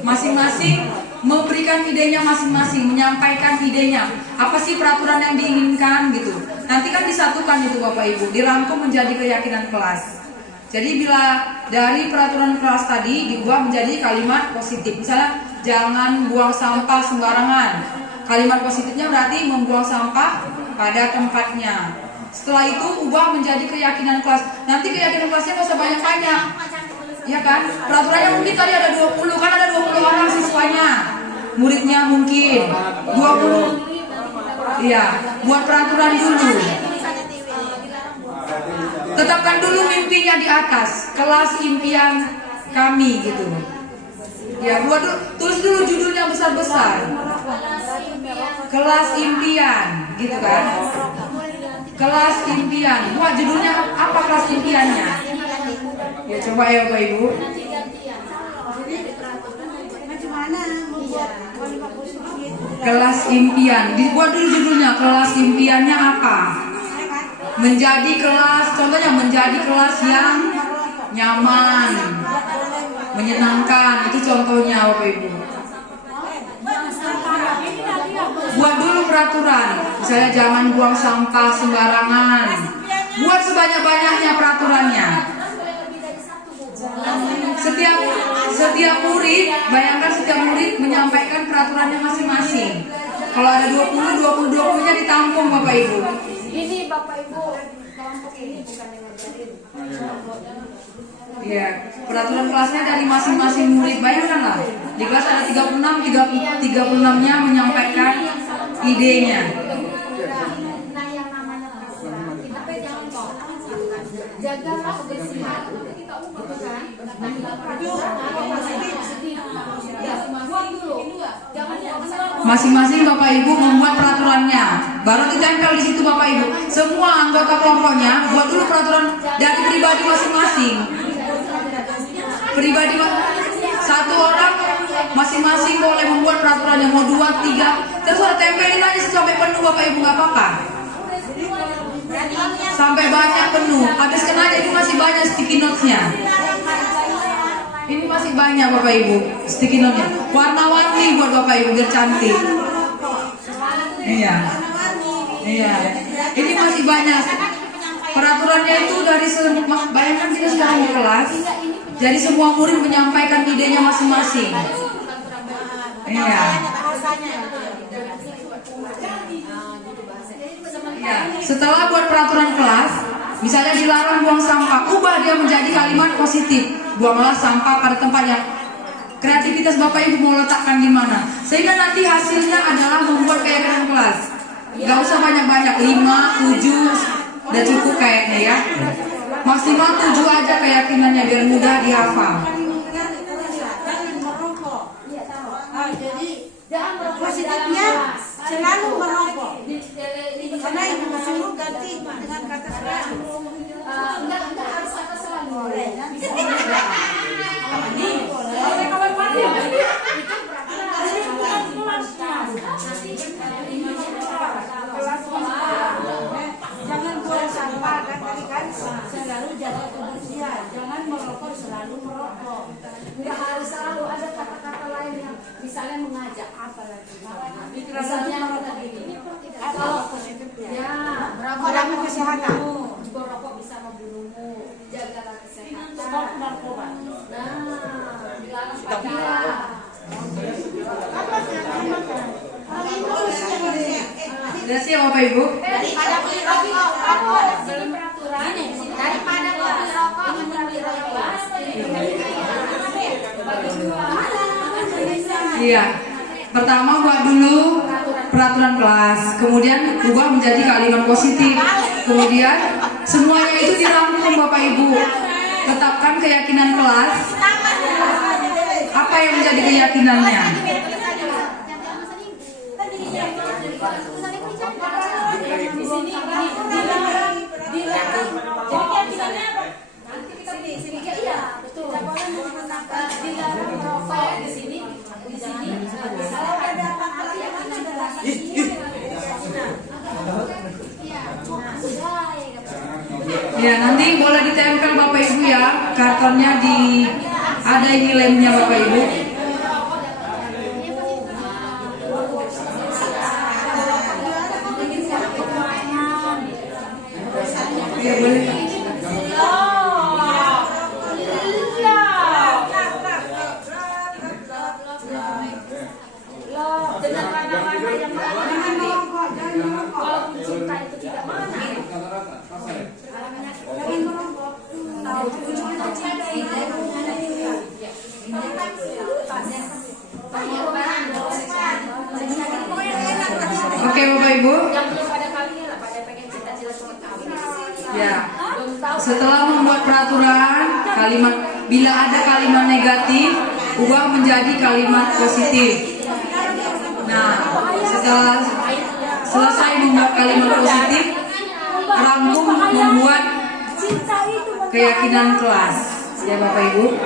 Masing-masing memberikan idenya masing-masing, menyampaikan idenya. Apa sih peraturan yang diinginkan gitu. Nanti kan disatukan itu Bapak Ibu, dirangkum menjadi keyakinan kelas. Jadi bila dari peraturan kelas tadi diubah menjadi kalimat positif. Misalnya jangan buang sampah sembarangan. Kalimat positifnya berarti membuang sampah pada tempatnya. Setelah itu ubah menjadi keyakinan kelas. Nanti keyakinan kelasnya nggak usah banyak-banyak. Ya kan? Peraturannya mungkin tadi ada 20, kan ada 20 orang siswanya. Muridnya mungkin 20. Iya, buat peraturan dulu. Tetapkan dulu mimpinya di atas, kelas impian kami gitu. Ya, buat dulu, tulis dulu judulnya besar-besar. Kelas impian, gitu kan? Kelas impian. Buat judulnya apa kelas impiannya? Ya coba ya Bapak Ibu. Kelas impian. Dibuat dulu judulnya, kelas impiannya apa? Menjadi kelas, contohnya menjadi kelas yang nyaman, menyenangkan, itu contohnya Bapak Ibu. Buat dulu peraturan, misalnya jangan buang sampah sembarangan. Buat sebanyak-banyaknya peraturannya. Setiap murid, bayangkan setiap murid menyampaikan peraturannya masing-masing. Kalau ada 20-nya ditampung Bapak Ibu. Ini Bapak Ibu, kelompok ini bukan yang ngajarin. Iya, peraturan kelasnya dari masing-masing murid. Bayangkan lah, di kelas ada 36-nya menyampaikan idenya. Nah, yang namanya peraturan, kita jangan jagalah kebersihan. Kita ubah kan? Masing-masing Bapak Ibu membuat peraturannya, baru ditempel di situ Bapak Ibu. Semua anggota kelompoknya buat dulu peraturan dari pribadi masing-masing. Satu orang masing-masing boleh membuat peraturannya mau 2, 3, terserah, tempelin aja sampai penuh Bapak Ibu, nggak apa-apa. Sampai banyak penuh, habiskan aja, itu masih banyak sticky notes-nya. Ini masih banyak Bapak Ibu sticky note-nya. Warna-warni buat Bapak Ibu biar cantik. Iya. Iya. Ini masih banyak. Peraturannya itu dari semua, bayangkan kita sudah mau kelas. Jadi semua murid menyampaikan idenya masing-masing. Iya. Ya, setelah buat peraturan kelas, misalnya dilarang buang sampah, ubah dia menjadi kalimat positif. Buanglah sampah pada tempatnya. Kreativitas Bapak Ibu mau letakkan di mana? Sehingga nanti hasilnya adalah membuat keyakinan kelas. Gak usah banyak-banyak, 5, 7, udah cukup kayaknya ya. Maksimal 7 aja keyakinannya biar mudah dihafal. Jadi jangan merokok. Positifnya selalu merokok. Karena ibu suruh ganti dengan kata selalu. Enggak harus kata selalu. Jangan buang sampah kan tadi kan selalu jaga kebersihan. Jangan merokok selalu merokok. Enggak harus selalu ada kata-kata lain yang misalnya mengajak apa lagi. Misalnya kalau positifnya. ya, Merokok kesehatan. merokok bisa membunuhmu. Jagalah kesehatan. Stop narkoba. Nah, dilarang pakai. Sudah siap Bapak Ibu? Daripada beli rokok, aku ada sini peraturan. Daripada beli rokok, beli rokok. Iya. Pertama buat dulu peraturan kelas, kemudian ubah menjadi kalimat positif. Kemudian semuanya itu dirangkum Bapak Ibu. Tetapkan keyakinan kelas. Apa yang menjadi keyakinannya? Di sini iya betul. Dilarang merokok di sini. Ya, nanti boleh ditempel Bapak Ibu ya, kartonnya di ada ini lemnya Bapak Ibu. Ya, boleh. Dengan warna-warna yang mana? Kalau cinta itu tidak mana? Oke Bapak Ibu. Yang belum pada kawin lah, pada pengen cita-cita suami kawin. Ya. Belum tahu. Setelah membuat peraturan, kalimat bila ada kalimat negatif, ubah menjadi kalimat positif. Nah, setelah selesai membuat kalimat positif, rangkum membuat keyakinan kelas, ya Bapak Ibu,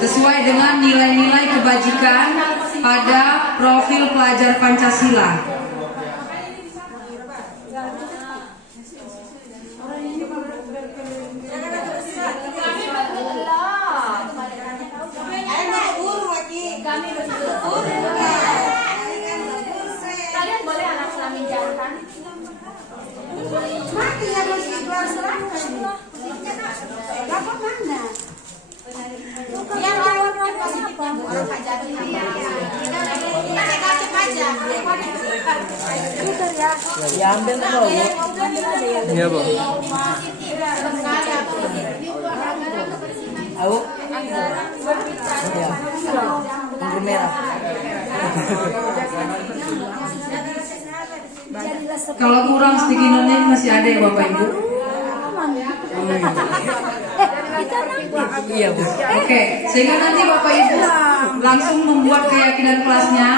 sesuai dengan nilai-nilai kebajikan pada profil pelajar Pancasila. Kami bersyukur. Kalian boleh anak kelamin jantan. Mati ya masih keluar serangan. Dapat mana? Biar orang positif orang pajak. Kita negatif aja. Gitu ya. Ya ambil dulu. Iya, Bu. Aku? Iya. Anggur merah. Kalau kurang sticky note-nya masih ada ya Bapak Ibu. Iya, Bu. Oke, sehingga nanti Bapak Ibu langsung membuat keyakinan kelasnya,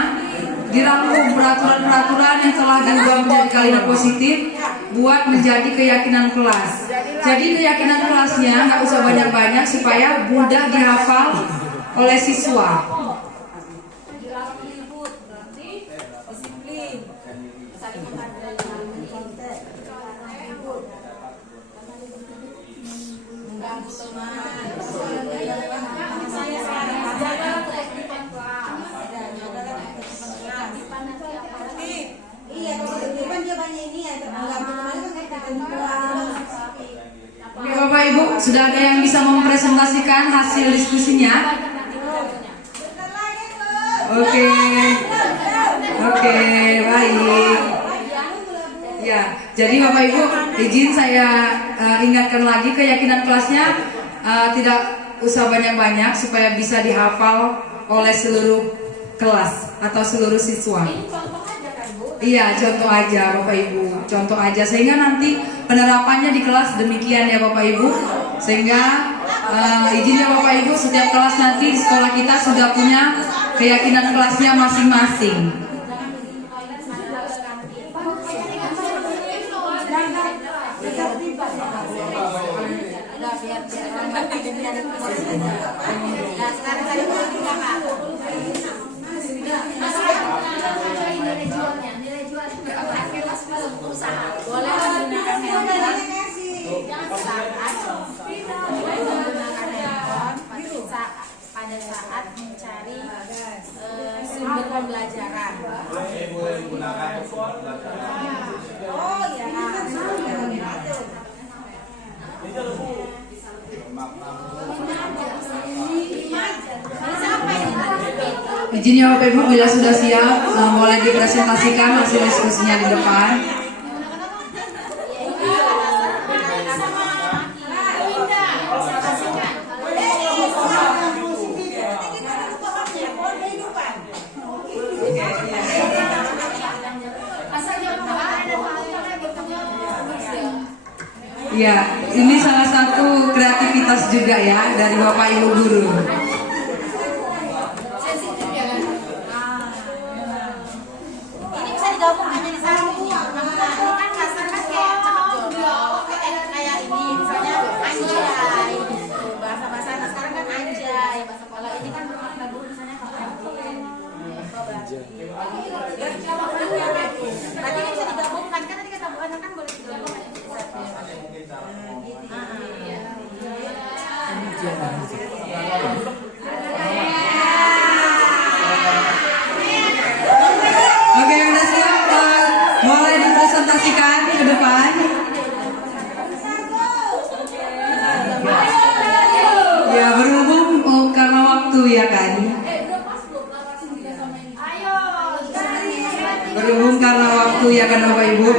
dirangkum peraturan-peraturan yang telah diubah menjadi kalimat positif, buat menjadi keyakinan kelas. Jadi keyakinan kelasnya nggak usah banyak-banyak supaya mudah dihafal oleh siswa. Saya sekarang jaga ketertiban kelas. Ketertiban nanti apa lagi? Iya, kalau ketertiban dia banyak ini ya, enggak benar-benar kan ketertiban kelas. Oke Bapak Ibu, sudah ada yang bisa mempresentasikan hasil diskusinya? Oke, baik. Ya, jadi Bapak Ibu, izin saya ingatkan lagi keyakinan kelasnya tidak usah banyak-banyak supaya bisa dihafal oleh seluruh kelas atau seluruh siswa. Ini contoh aja kan Bu? Iya, contoh aja Bapak Ibu, contoh aja sehingga nanti penerapannya di kelas demikian ya Bapak Ibu. Sehingga izinnya Bapak Ibu, setiap kelas nanti di sekolah kita sudah punya keyakinan kelasnya masing-masing. Nilai jualnya usaha. Boleh menggunakan pada saat mencari sumber pembelajaran. Oh iya, Izinnya Bapak Ibu, bila sudah siap boleh dipresentasikan hasil diskusinya di depan. Ya, ini salah satu kreativitas juga ya dari Bapak Ibu guru. Ini bisa digabungkan jadi satu nih. Ini kan kasar kan kayak cakep jodoh, kayak ini misalnya anjay, bahasa-bahasa anak sekarang kan anjay, bahasa sekolah ini kan bermakna dulu misalnya kepenting. Tadi ini bisa digabungkan kan tadi kata Bu Ana kan boleh digabungkan jadi satu. Oke, udah siap? Boleh dipresentasikan ke depan. Ya, berhubung karena waktu ya kan. Berhubung karena waktu ya kan Bapak Ibu.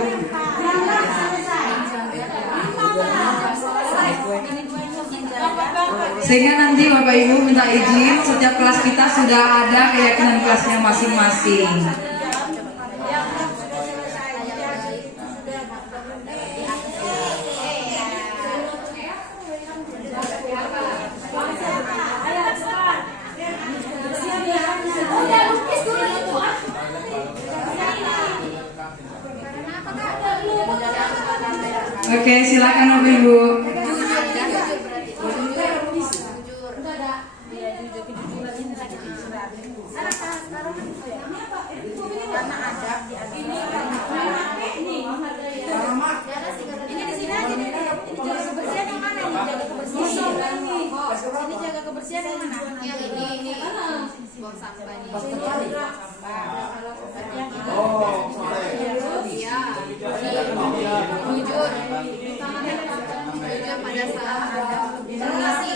Sehingga nanti Bapak Ibu minta izin, setiap kelas kita sudah ada keyakinan kelasnya masing-masing. Oke, silakan Bapak Ibu. Karena ada ini di sini aja nih. Ini jaga kebersihan yang mana nih? Jaga kebersihan. Ini jaga kebersihan yang mana? Yang ini buang sampah nih. Iya. Jujur. Jujur pada saat ada mengisi.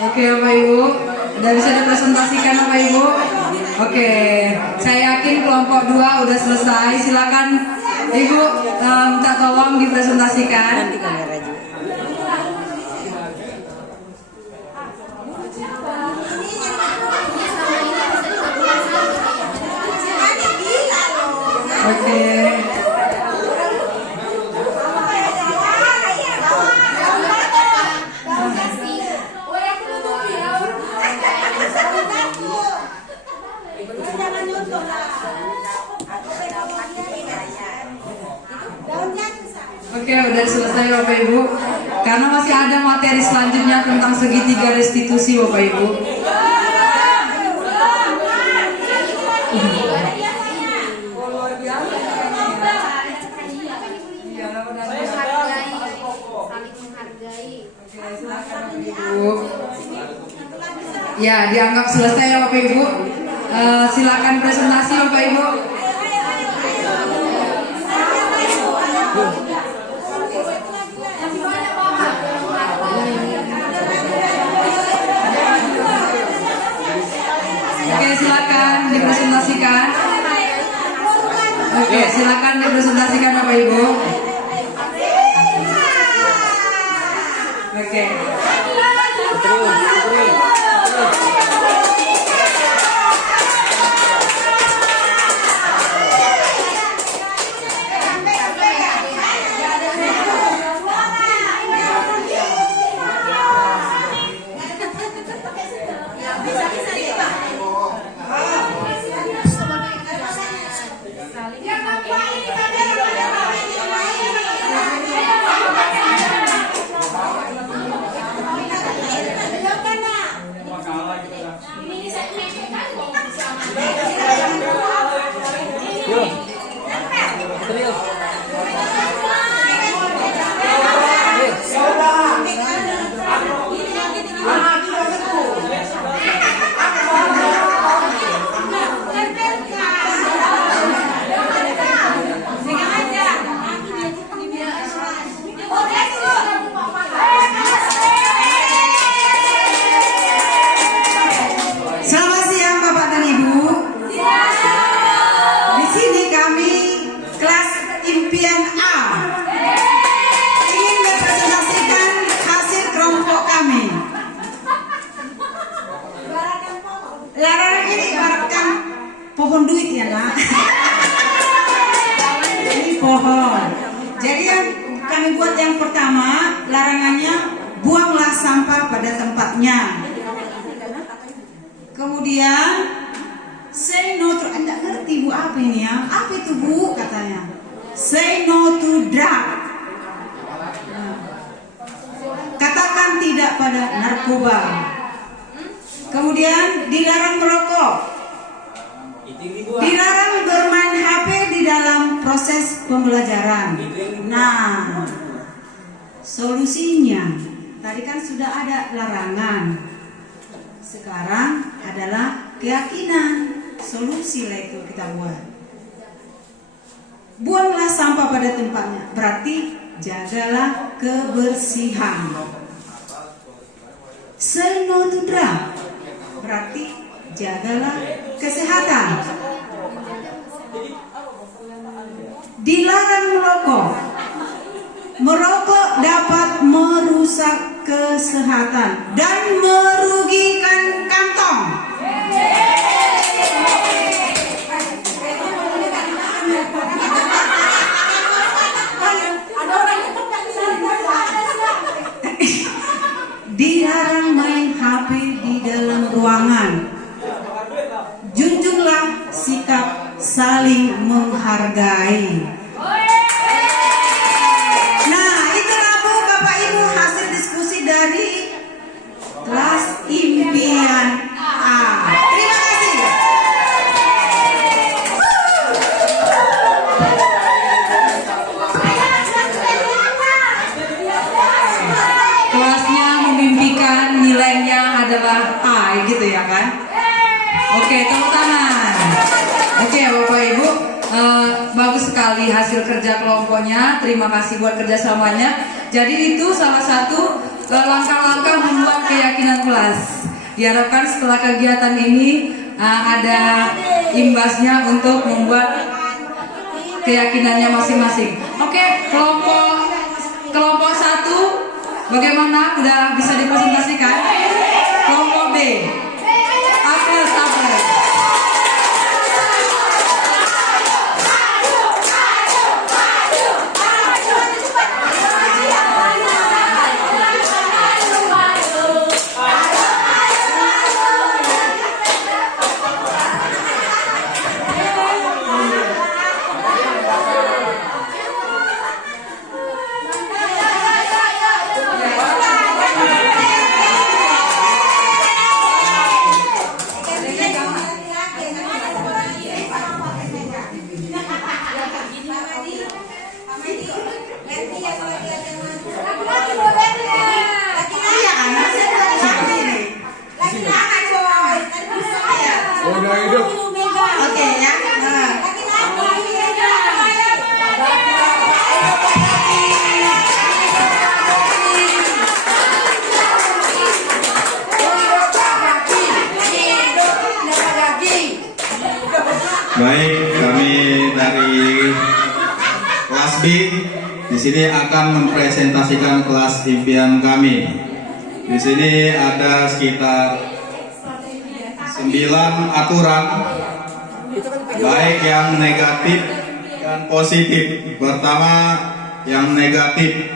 Oke Bapak Ibu, udah bisa dipresentasikan Bapak Ibu. Oke, saya yakin kelompok 2 udah selesai. Silakan Ibu minta tolong dipresentasikan. Oke. Jangan nyontoh lah. Aku pedagogi daunnya susah. Oke, udah selesai Bapak Ibu. Karena masih ada materi selanjutnya tentang segitiga restitusi Bapak Ibu. Ya, dianggap selesai ya Bapak Ibu. Silakan presentasi Bapak Ibu. Oke, silakan dipresentasikan. Oke, silakan dipresentasikan Bapak Ibu. Oke. Selamat siang Bapak dan Ibu. Di sini kami kelas impian A ingin mempresentasikan hasil kelompok kami. Larangan ini ibaratkan pohon duit ya nak. Ini pohon. Jadi yang kami buat yang pertama larangannya buanglah sampah pada tempatnya. Kemudian say no to, anda ngerti Bu apa ini ya? Apa itu Bu katanya? Say no to drug. Katakan tidak pada narkoba. Kemudian dilarang merokok. Dilarang bermain HP di dalam proses pembelajaran. Nah, solusinya tadi kan sudah ada larangan. Sekarang adalah keyakinan. Solusi lah itu kita buat. Buanglah sampah pada tempatnya. Berarti jagalah kebersihan. Say no to drug. Berarti jagalah kesehatan. Dilarang merokok. Merokok dapat merusak kesehatan dan merugikan kantong. Dilarang main HP di dalam ruangan. Junjunglah sikap saling menghargai. Nah, itulah Bu, Bapak Ibu hasil diskusi dari kelas impian A. Terima kasih. Kelasnya memimpikan nilainya adalah A gitu ya kan? Oke, tepuk tangan. Oke Bapak Ibu, bagus sekali hasil kerja kelompoknya. Terima kasih buat kerjasamanya. Jadi itu salah satu langkah-langkah membuat keyakinan kelas. Diharapkan setelah kegiatan ini ada imbasnya untuk membuat keyakinannya masing-masing. Oke, kelompok 1 bagaimana? Udah bisa dipresentasikan? Kelompok B. A+. Baik, kami dari kelas B di sini akan mempresentasikan kelas impian kami. Di sini ada sekitar 9 aturan, baik yang negatif dan positif. Pertama, yang negatif.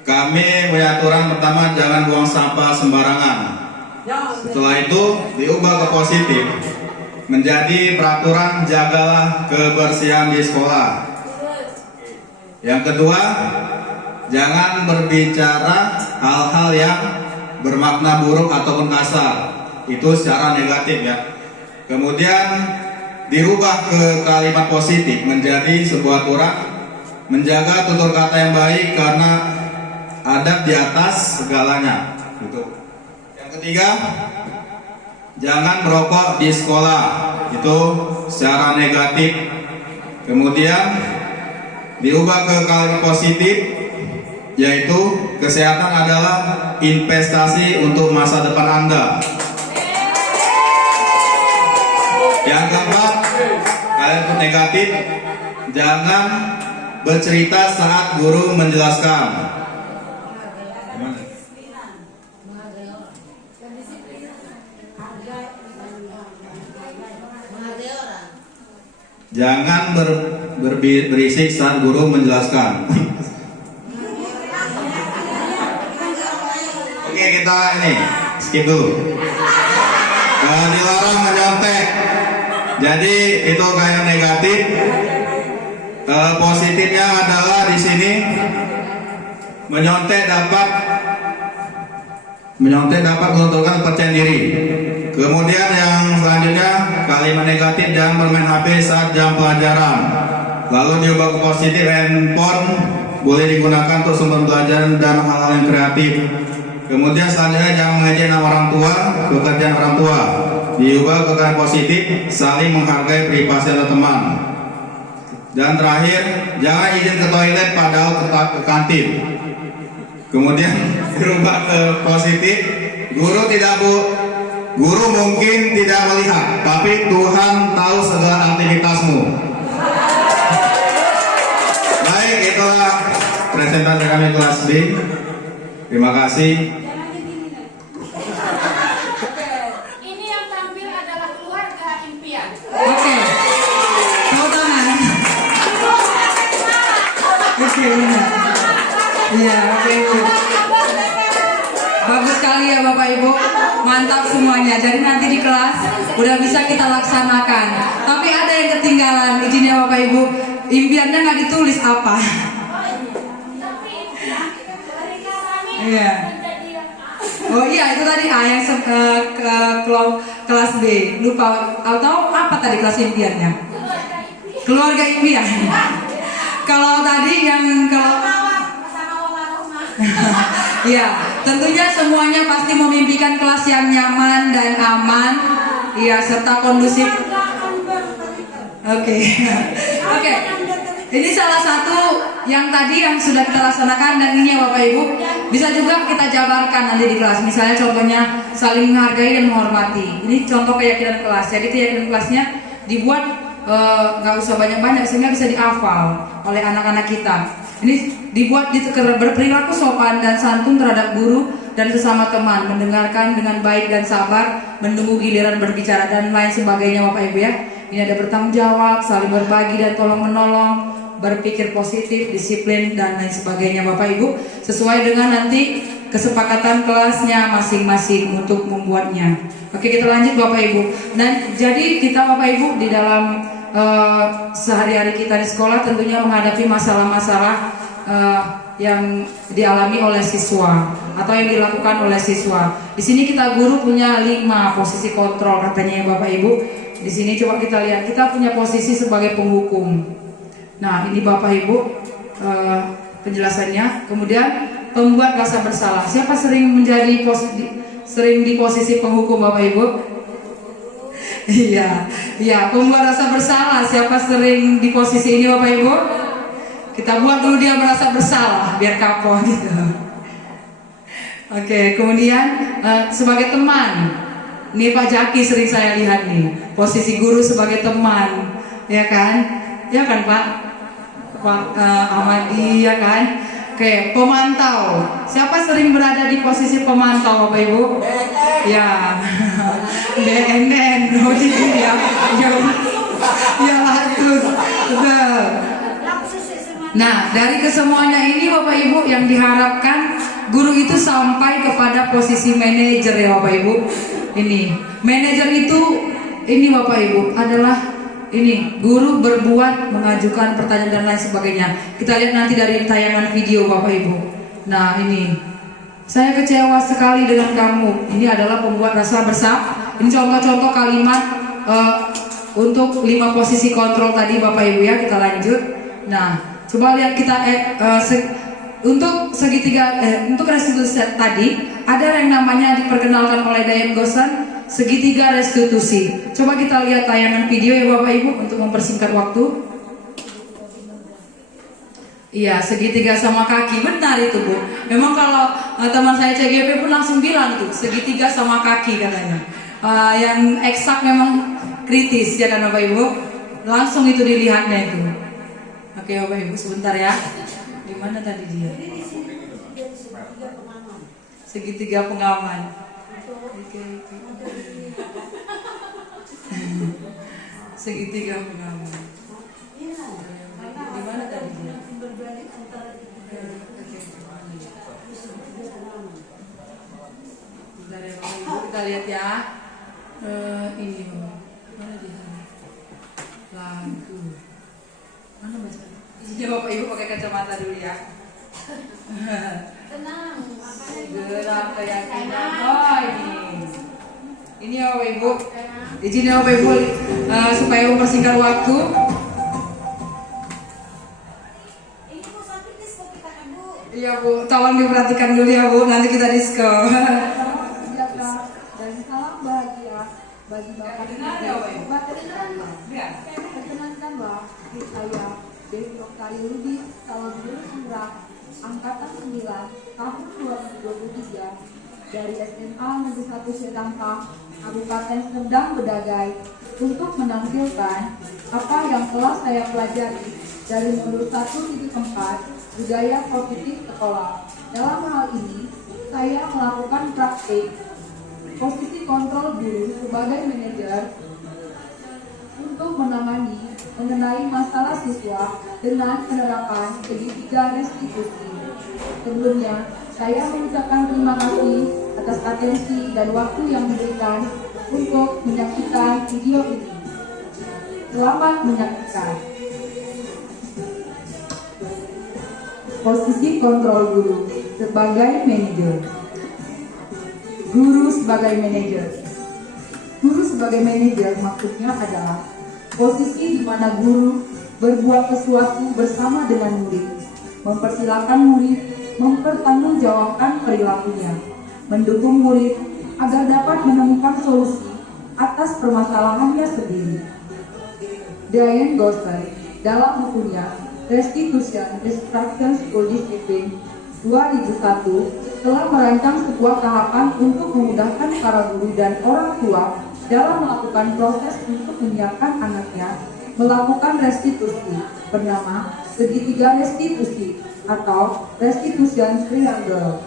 Kami punya aturan pertama, jangan buang sampah sembarangan. Setelah itu diubah ke positif menjadi peraturan jagalah kebersihan di sekolah. Yang kedua, jangan berbicara hal-hal yang bermakna buruk ataupun kasar. Itu secara negatif ya. Kemudian dirubah ke kalimat positif menjadi sebuah aturan menjaga tutur kata yang baik karena adab di atas segalanya. Gitu. Yang ketiga, jangan merokok di sekolah. Itu secara negatif. Kemudian diubah ke kalimat positif, yaitu kesehatan adalah investasi untuk masa depan Anda. Yang keempat, kalimat negatif, jangan bercerita saat guru menjelaskan. Jangan berisik saat guru menjelaskan. Oke, kita ini skip dulu. Dilarang menyontek. Jadi itu kayak negatif. Positifnya adalah di sini menyontek dapat menunjukkan percaya diri. Kemudian yang selanjutnya, kalimat negatif, jangan bermain HP saat jam pelajaran. Lalu diubah ke positif, handphone boleh digunakan untuk sumber belajar dan hal-hal yang kreatif. Kemudian selanjutnya, jangan mengejek nama orang tua, pekerjaan orang tua. Diubah ke kalimat positif, saling menghargai privasi antar teman. Dan terakhir, jangan izin ke toilet padahal tetap ke kantin. Kemudian dirubah ke positif, guru mungkin tidak melihat, tapi Tuhan tahu segala aktivitasmu. Baik, itulah presentasi kami kelas B. Terima kasih. Ini yang tampil adalah keluarga impian. Oke. Tepuk tangan. Oke, benar. Iya, oke Ibu. Bagus sekali ya Bapak Ibu. Mantap semuanya. Jadi nanti di kelas udah bisa kita laksanakan. Tapi ada yang ketinggalan. Izin ya Bapak Ibu. Impiannya nggak ditulis apa? Iya. Oh iya, itu tadi A yang kelas B. Lupa atau apa tadi kelas impiannya? Keluarga impian. Kalau tadi yang ya, tentunya semuanya pasti memimpikan kelas yang nyaman dan aman, ya, serta kondusif. Oke. Ini salah satu yang tadi yang sudah kita laksanakan, dan ini ya Bapak Ibu bisa juga kita jabarkan nanti di kelas. Misalnya contohnya saling menghargai dan menghormati. Ini contoh keyakinan kelas. Jadi keyakinan kelasnya dibuat nggak usah banyak-banyak sehingga bisa dihafal oleh anak-anak kita. Ini dibuat berperilaku sopan dan santun terhadap guru dan sesama teman, mendengarkan dengan baik dan sabar, menunggu giliran berbicara dan lain sebagainya Bapak Ibu ya. Ini ada bertanggung jawab, saling berbagi dan tolong menolong, berpikir positif, disiplin dan lain sebagainya Bapak Ibu, sesuai dengan nanti kesepakatan kelasnya masing-masing untuk membuatnya. Oke, kita lanjut Bapak Ibu. Dan jadi kita Bapak Ibu di dalam sehari-hari kita di sekolah tentunya menghadapi masalah-masalah yang dialami oleh siswa atau yang dilakukan oleh siswa. Di sini kita guru punya 5 posisi kontrol katanya ya Bapak Ibu. Di sini coba kita lihat, kita punya posisi sebagai penghukum. Nah, ini Bapak Ibu penjelasannya. Kemudian pembuat rasa bersalah. Siapa sering di posisi penghukum Bapak Ibu? Iya, pembuat rasa bersalah. Siapa sering di posisi ini Bapak Ibu? Kita buat dulu dia merasa bersalah biar kapok gitu. Oke, kemudian sebagai teman. Ini Pak Jaki sering saya lihat nih, posisi guru sebagai teman, ya kan? Ya kan Pak? Pak Ahmadi, ya kan? Oke, pemantau. Siapa sering berada di posisi pemantau, Bapak Ibu? Ya, BNN, oh gitu ya. Ya lanjut. Nah, dari kesemuanya ini Bapak Ibu yang diharapkan guru itu sampai kepada posisi manajer ya Bapak Ibu. Ini, manajer itu ini Bapak Ibu adalah ini guru berbuat, mengajukan pertanyaan dan lain sebagainya. Kita lihat nanti dari tayangan video Bapak Ibu. Nah, ini saya kecewa sekali dengan kamu. Ini adalah pembuat rasa bersalah. Ini contoh-contoh kalimat untuk 5 posisi kontrol tadi Bapak Ibu ya. Kita lanjut. Nah, coba lihat kita untuk segitiga untuk restitusi tadi ada yang namanya diperkenalkan oleh Diane Gosen, segitiga restitusi. Coba kita lihat tayangan video ya Bapak Ibu untuk mempersingkat waktu. Iya, segitiga sama kaki, benar itu Bu. Memang kalau teman saya CGP pun langsung bilang tuh segitiga sama kaki katanya. Yang eksak memang kritis ya kan Bapak Ibu. Langsung itu dilihatnya itu. Oke Bapak Ibu sebentar ya. Di mana tadi dia? Segitiga pengaman. Oke. Segitiga pengaman. Di mana tadi dia? Bentar ya Bapak Ibu, kita lihat ya. Ini mana dia? Lagu. Mana baca? Iya Bapak Ibu pakai kacamata dulu ya. Tenang, Gerak keyakinan. Oh ini ya Bapak Ibu. Izin ya Bapak Ibu supaya mempersingkat waktu. Iya Bu, tolong diperhatikan dulu ya Bu. Nanti kita diskon. Dan salam bahagia bagi Bapak Ibu. Perkenankanlah saya Dewi Oktari Ludi, calon guru Sumrak, Angkatan 9, tahun 2023 dari SMA Negeri 1 Sedangka, Kabupaten Serdang Bedagai, untuk menampilkan apa yang telah saya pelajari dari modul 1.4 budaya positif sekolah. Dalam hal ini, saya melakukan praktik posisi kontrol guru sebagai manajer untuk mengenai masalah siswa dengan penerapan segitiga restitusi. Sebelumnya, saya mengucapkan terima kasih atas atensi dan waktu yang diberikan untuk menyaksikan video ini. Selamat menyaksikan. Posisi kontrol guru sebagai manajer. Guru sebagai manajer. Guru sebagai manajer maksudnya adalah posisi di mana guru berbuat sesuatu bersama dengan murid, mempersilahkan murid mempertanggungjawabkan perilakunya, mendukung murid agar dapat menemukan solusi atas permasalahannya sendiri. Diane Gosen dalam bukunya Restitution Instruction School Discipline 2001 telah merancang sebuah tahapan untuk memudahkan para guru dan orang tua dalam melakukan proses untuk menyiapkan anaknya melakukan restitusi bernama segitiga restitusi atau restitution triangle.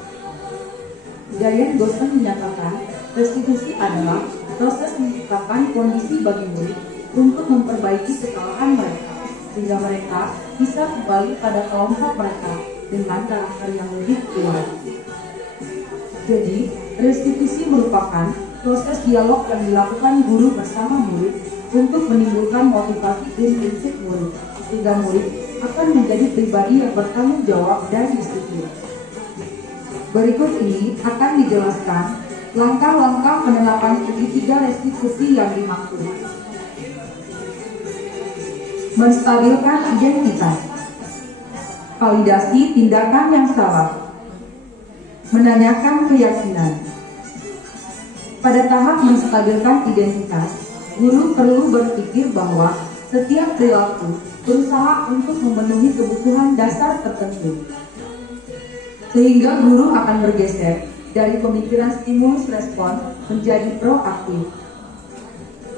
Diane Gosen menyatakan restitusi adalah proses menciptakan kondisi bagi murid untuk memperbaiki kesalahan mereka sehingga mereka bisa kembali pada kelompok mereka dengan karakter yang lebih kuat. Jadi, restitusi merupakan proses dialog yang dilakukan guru bersama murid untuk menimbulkan motivasi intrinsik murid, sehingga murid akan menjadi pribadi yang bertanggung jawab dan disiplin. Berikut ini akan dijelaskan langkah-langkah penerapan segitiga restitusi yang dimaksud. Menstabilkan identitas. Validasi tindakan yang salah. Menanyakan keyakinan. Pada tahap menstabilkan identitas, guru perlu berpikir bahwa setiap perilaku berusaha untuk memenuhi kebutuhan dasar tertentu. Sehingga guru akan bergeser dari pemikiran stimulus respon menjadi proaktif.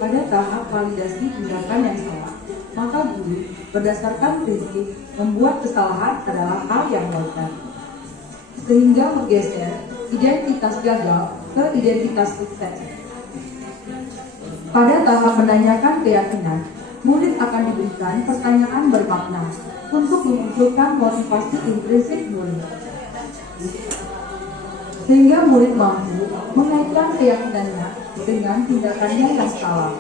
Pada tahap validasi tindakan yang salah, maka guru berdasarkan prinsip membuat kesalahan adalah hal yang wajar, sehingga menggeser identitas gagal ke identitas sukses. Pada tahap menanyakan keyakinan, murid akan diberikan pertanyaan bermakna untuk memunculkan motivasi intrinsik murid, sehingga murid mampu mengaitkan keyakinannya dengan tindakannya yang salah.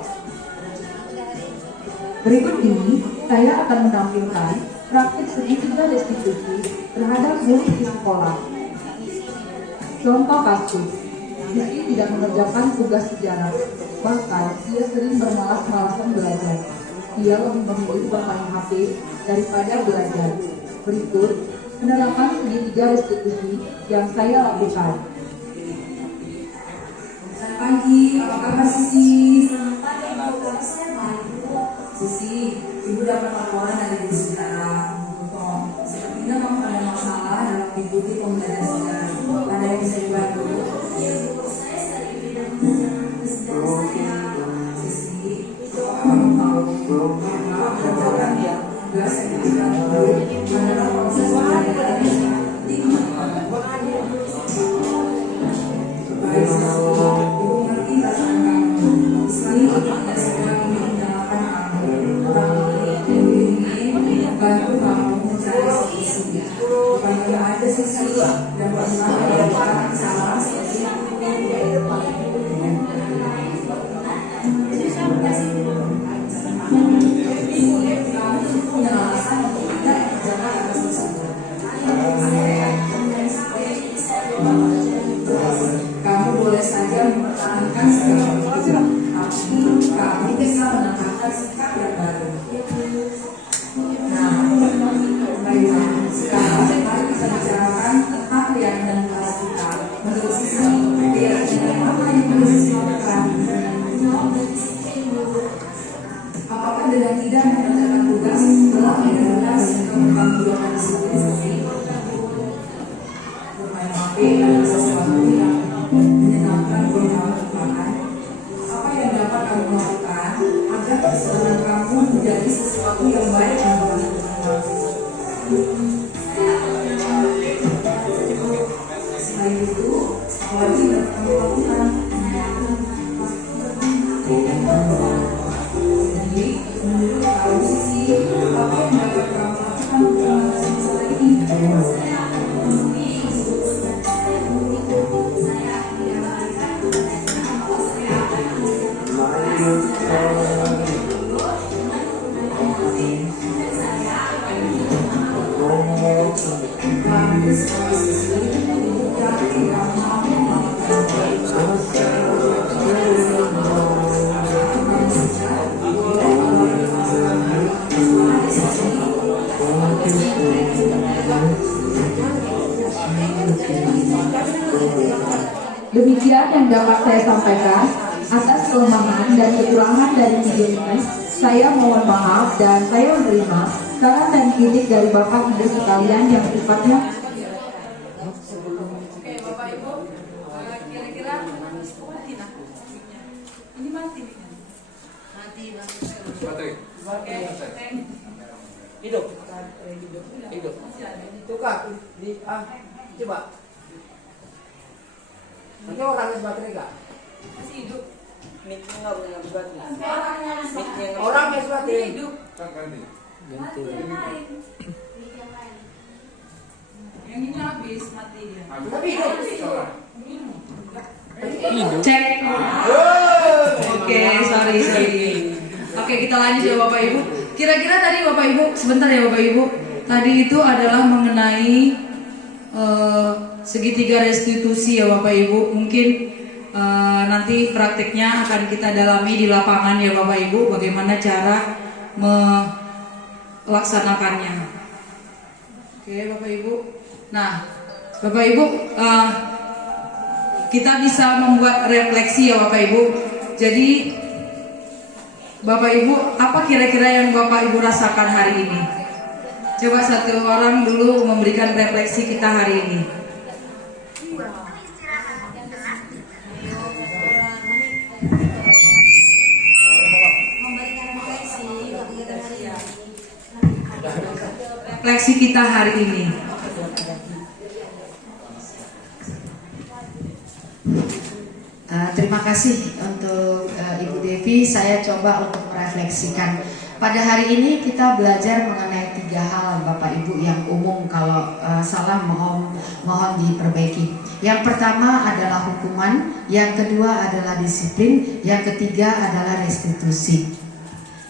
Berikut ini saya akan menampilkan praktik segitiga restitusi terhadap murid di sekolah. Contoh kasus, Rizky tidak mengerjakan tugas sejarah, bahkan ia sering bermalas-malasan belajar. Ia lebih memilih bermain HP daripada belajar. Berikut penerapan segitiga restitusi yang saya lakukan. Selamat pagi, apa kabar Sisi? Sisi, Ibu dapat laporan dari guru sejarah. Sepertinya kamu ada masalah dalam mengikuti pembelajaran sejarah. Ada yang bisa dibantu? Sisi, kamu tahu bahwa berdasarkan tugas yang diberikan guru adalah proses pembelajaran yang sangat penting. Baik, Ibu mengerti perasaan kamu. Selain itu, tidak segera ingin menyalahkan kamu. Tapi Ibu ingin membantu kamu mencari solusi. Bukan ada sisi dan pernah melakukan kesalahan seperti itu. Kamu punya alasan untuk tidak mengerjakan tugas tersebut. Kamu boleh saja mempertahankan segala itu, tapi kamu bisa menambahkan sikap yang baru. Nah, baiklah, sekarang mari kita bicarakan tentang keyakinan kelas kita. Menurut Sisi, keyakinan apa yang perlu Sisi lakukan? Apakah dengan tidak mengerjakan tugas telah benar-benar menemukan kebutuhan disiplin? Bermain HP adalah sesuatu yang menyenangkan bagi kamu lakukan. Apa yang dapat kamu lakukan agar kesalahan kamu menjadi sesuatu yang baik dan bermanfaat? Selain itu, apa lagi yang dapat kamu lakukan? Jadi, menurut kamu Sisi, apa yang dapat kamu lakukan untuk mengatasi masalah ini? Demikian yang dapat saya sampaikan. Atas kelemahan dan kekurangan dari video ini, saya mohon maaf dan saya menerima saran dan kritik dari Bapak Ibu sekalian yang sifatnya. Oke, Bapak Ibu, kira-kira ini mati. Oke, Hidup. Tukar. Coba. Ini orangnya baterai enggak? masih hidup. Miknya nggak boleh ngambil baterai. Orangnya baterai hidup. Yang ini habis mati dia. Tapi hidup. Cek. Oke, sorry. Oke, kita lanjut ya Bapak Ibu. Kira-kira tadi Bapak Ibu, sebentar ya Bapak Ibu. Tadi itu adalah mengenai segitiga restitusi ya Bapak Ibu. Mungkin nanti praktiknya akan kita dalami di lapangan ya Bapak Ibu. Bagaimana cara melaksanakannya. Oke Bapak Ibu. Nah Bapak Ibu, kita bisa membuat refleksi ya Bapak Ibu. Jadi Bapak Ibu, apa kira-kira yang Bapak Ibu rasakan hari ini? Coba satu orang dulu memberikan refleksi kita hari ini. kita hari ini. Terima kasih untuk Ibu Devi. Saya coba untuk merefleksikan. Pada hari ini kita belajar mengenai 3 hal Bapak Ibu yang umum, kalau salah mohon diperbaiki. Yang pertama adalah hukuman, yang kedua adalah disiplin, yang ketiga adalah restitusi.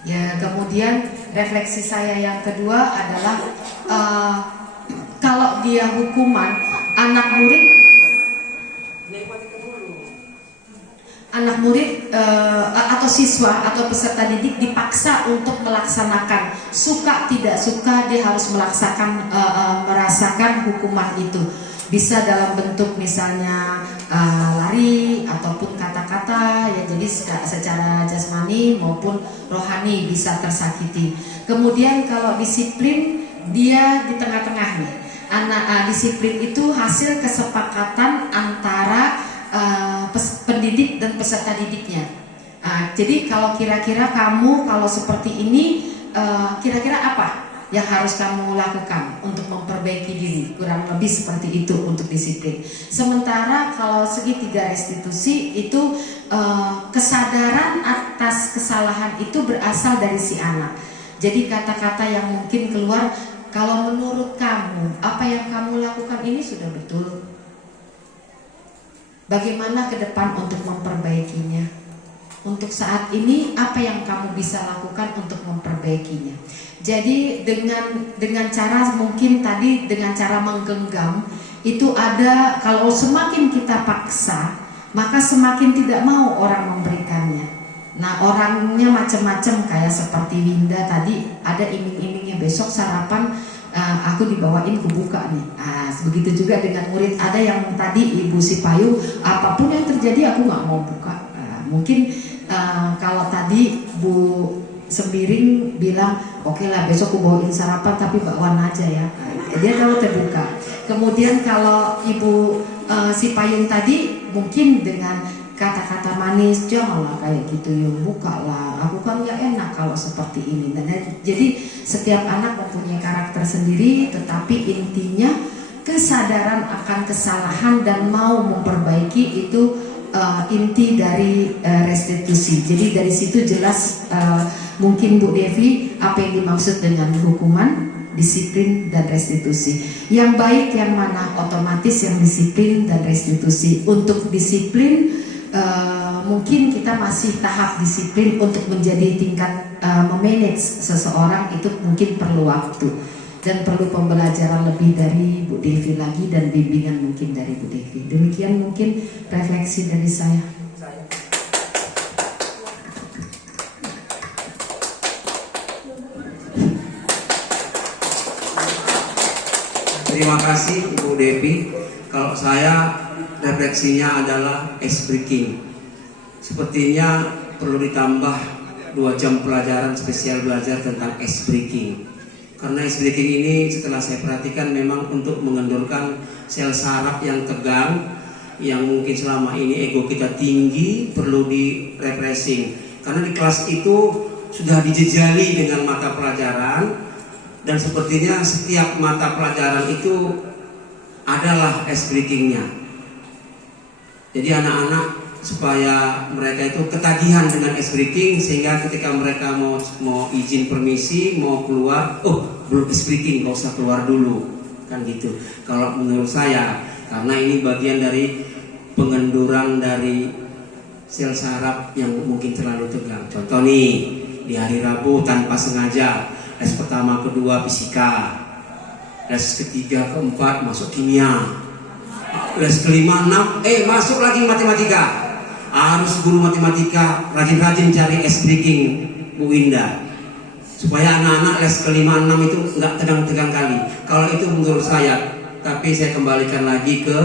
Ya, kemudian refleksi saya yang kedua adalah kalau dia hukuman, anak murid atau siswa atau peserta didik dipaksa untuk melaksanakan, suka tidak suka dia harus merasakan hukuman itu. Bisa dalam bentuk misalnya lari ataupun kata-kata, ya, jadi secara jasmani maupun rohani bisa tersakiti. Kemudian kalau disiplin, dia di tengah-tengah nih. Disiplin itu hasil kesepakatan antara pendidik dan peserta didiknya. Jadi kalau kira-kira kamu kalau seperti ini, kira-kira apa yang harus kamu lakukan untuk memperbaiki diri? Kurang lebih seperti itu untuk disiplin. Sementara kalau segitiga restitusi itu kesadaran atas kesalahan itu berasal dari si anak. Jadi kata-kata yang mungkin keluar, kalau menurut kamu apa yang kamu lakukan ini sudah betul? Bagaimana ke depan untuk memperbaikinya? Untuk saat ini apa yang kamu bisa lakukan untuk memperbaikinya? Jadi dengan cara mungkin tadi dengan cara menggenggam itu ada, kalau semakin kita paksa maka semakin tidak mau orang memberikannya. Nah, orangnya macam-macam, kayak seperti Winda tadi ada iming-imingnya, besok sarapan aku dibawain kebuka nih. Begitu juga dengan murid, ada yang tadi Ibu Sipayu, apapun yang terjadi aku nggak mau buka. Mungkin kalau tadi Bu Sembiring bilang, oke lah besok aku bawain sarapan tapi bakwan aja ya. Dia tahu terbuka. Kemudian kalau Ibu Sipayung tadi mungkin dengan kata-kata manis, janganlah kayak gitu ya, buka lah, aku kan gak enak kalau seperti ini. Dan jadi setiap anak mempunyai karakter sendiri, tetapi intinya kesadaran akan kesalahan dan mau memperbaiki itu inti dari restitusi. Jadi dari situ jelas mungkin Bu Devi apa yang dimaksud dengan hukuman, disiplin dan restitusi. Yang baik yang mana? Otomatis yang disiplin dan restitusi. Untuk disiplin mungkin kita masih tahap disiplin, untuk menjadi tingkat memanage seseorang itu mungkin perlu waktu dan perlu pembelajaran lebih dari Bu Devi lagi dan bimbingan mungkin dari Bu Devi. Demikian mungkin refleksi dari saya. Terima kasih Ibu Devi. Kalau saya refleksinya adalah ice breaking. Sepertinya perlu ditambah 2 jam pelajaran spesial belajar tentang ice breaking. Karena ice breaking ini setelah saya perhatikan memang untuk mengendorkan sel saraf yang tegang, yang mungkin selama ini ego kita tinggi, perlu di refreshing. Karena di kelas itu sudah dijejali dengan mata pelajaran, dan sepertinya setiap mata pelajaran itu adalah ice breakingnya. Jadi anak-anak supaya mereka itu ketagihan dengan ice breaking, sehingga ketika mereka mau izin permisi, mau keluar, oh belum ice breaking, gak usah keluar dulu, kan gitu. Kalau menurut saya, karena ini bagian dari pengenduran dari sel saraf yang mungkin terlalu tegang. Contoh nih, di hari Rabu tanpa sengaja, les pertama, kedua fisika, les ketiga, keempat masuk kimia, les kelima, 6, masuk lagi matematika. Harus guru matematika rajin-rajin cari ice breaking Bu Winda, supaya anak-anak les kelima, 6 itu nggak tegang-tegang kali. Kalau itu menurut saya, tapi saya kembalikan lagi ke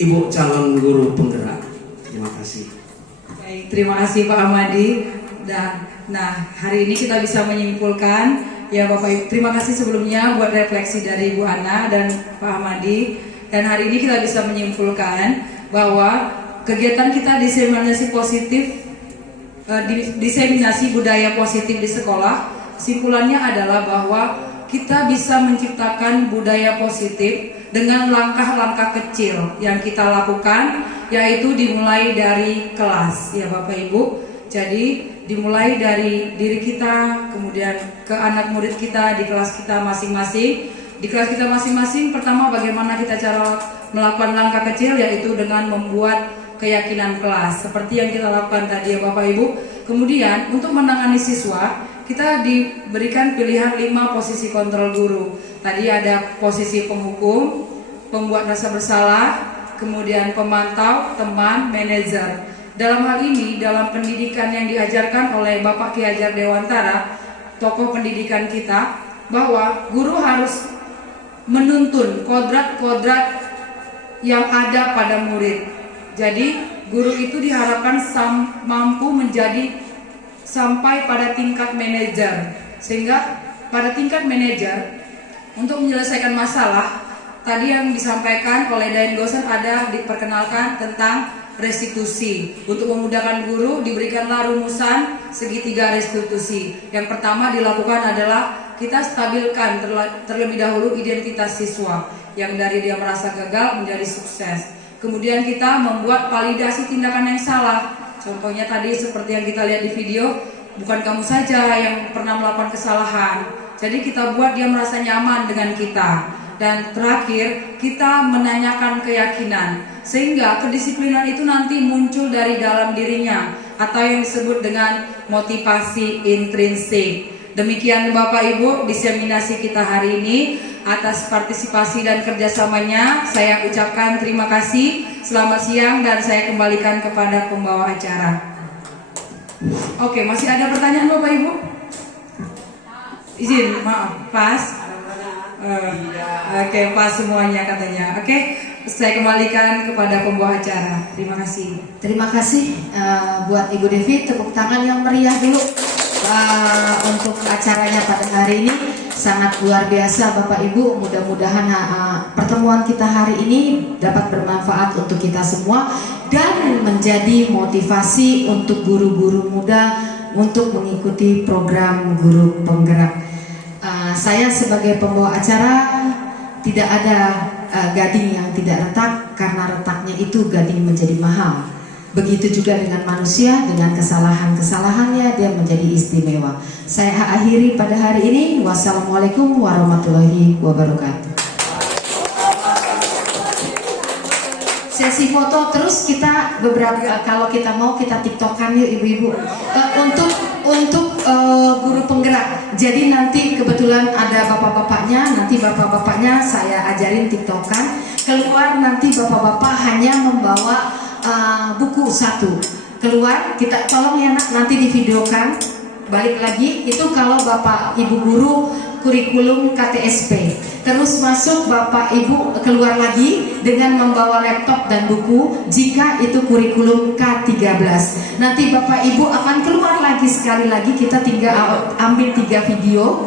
Ibu calon guru penggerak. Terima kasih. Baik, terima kasih Pak Ahmadi. Dan hari ini kita bisa menyimpulkan, ya Bapak Ibu, terima kasih sebelumnya buat refleksi dari Bu Ana dan Pak Ahmadi. Dan hari ini kita bisa menyimpulkan bahwa kegiatan kita diseminasi positif, diseminasi budaya positif di sekolah, simpulannya adalah bahwa kita bisa menciptakan budaya positif dengan langkah-langkah kecil yang kita lakukan, yaitu dimulai dari kelas ya Bapak Ibu. Jadi dimulai dari diri kita, kemudian ke anak murid kita di kelas kita masing-masing. Di kelas kita masing-masing, pertama bagaimana kita cara melakukan langkah kecil, yaitu dengan membuat keyakinan kelas seperti yang kita lakukan tadi ya Bapak Ibu. Kemudian untuk menangani siswa, kita diberikan pilihan 5 posisi kontrol guru. Tadi ada posisi penghukum, pembuat rasa bersalah, kemudian pemantau, teman, manajer. Dalam hal ini, dalam pendidikan yang diajarkan oleh Bapak Ki Hajar Dewantara, tokoh pendidikan kita, bahwa guru harus menuntun kodrat-kodrat yang ada pada murid. Jadi guru itu diharapkan mampu menjadi sampai pada tingkat manajer, sehingga pada tingkat manajer untuk menyelesaikan masalah tadi yang disampaikan oleh Dain Gosen ada diperkenalkan tentang restitusi. Untuk memudahkan guru diberikanlah rumusan segitiga restitusi. Yang pertama dilakukan adalah kita stabilkan terlebih dahulu identitas siswa yang dari dia merasa gagal menjadi sukses. Kemudian kita membuat validasi tindakan yang salah. Contohnya tadi seperti yang kita lihat di video, bukan kamu saja yang pernah melakukan kesalahan. Jadi kita buat dia merasa nyaman dengan kita. Dan terakhir, kita menanyakan keyakinan, sehingga kedisiplinan itu nanti muncul dari dalam dirinya, atau yang disebut dengan motivasi intrinsik. Demikian Bapak Ibu diseminasi kita hari ini. Atas partisipasi dan kerjasamanya saya ucapkan terima kasih. Selamat siang dan saya kembalikan kepada pembawa acara. Oke, masih ada pertanyaan Bapak Ibu? Izin, maaf, pas. Oke, pas semuanya katanya. Oke, saya kembalikan kepada pembawa acara. Terima kasih. Terima kasih buat Ibu Devi. Tepuk tangan yang meriah dulu untuk acaranya pada hari ini. Sangat luar biasa Bapak Ibu. Mudah-mudahan pertemuan kita hari ini dapat bermanfaat untuk kita semua dan menjadi motivasi untuk guru-guru muda untuk mengikuti program guru penggerak. Saya sebagai pembawa acara tidak ada gading yang tidak retak, karena retaknya itu gading menjadi mahal. Begitu juga dengan manusia, dengan kesalahan-kesalahannya dia menjadi istimewa. Saya akhiri pada hari ini. Wassalamualaikum warahmatullahi wabarakatuh. Sesi foto terus kita beberapa, kalau kita mau kita tiktokan yuk ibu-ibu, untuk guru penggerak. Jadi nanti kebetulan ada bapak-bapaknya, nanti bapak-bapaknya saya ajarin tiktokan. Keluar nanti bapak-bapak hanya membawa buku 1 keluar, kita tolong ya nak, nanti divideokan. Balik lagi itu kalau bapak ibu guru kurikulum KTSP, terus masuk bapak ibu keluar lagi dengan membawa laptop dan buku jika itu kurikulum K13. Nanti bapak ibu akan keluar lagi sekali lagi, kita tinggal ambil 3 video.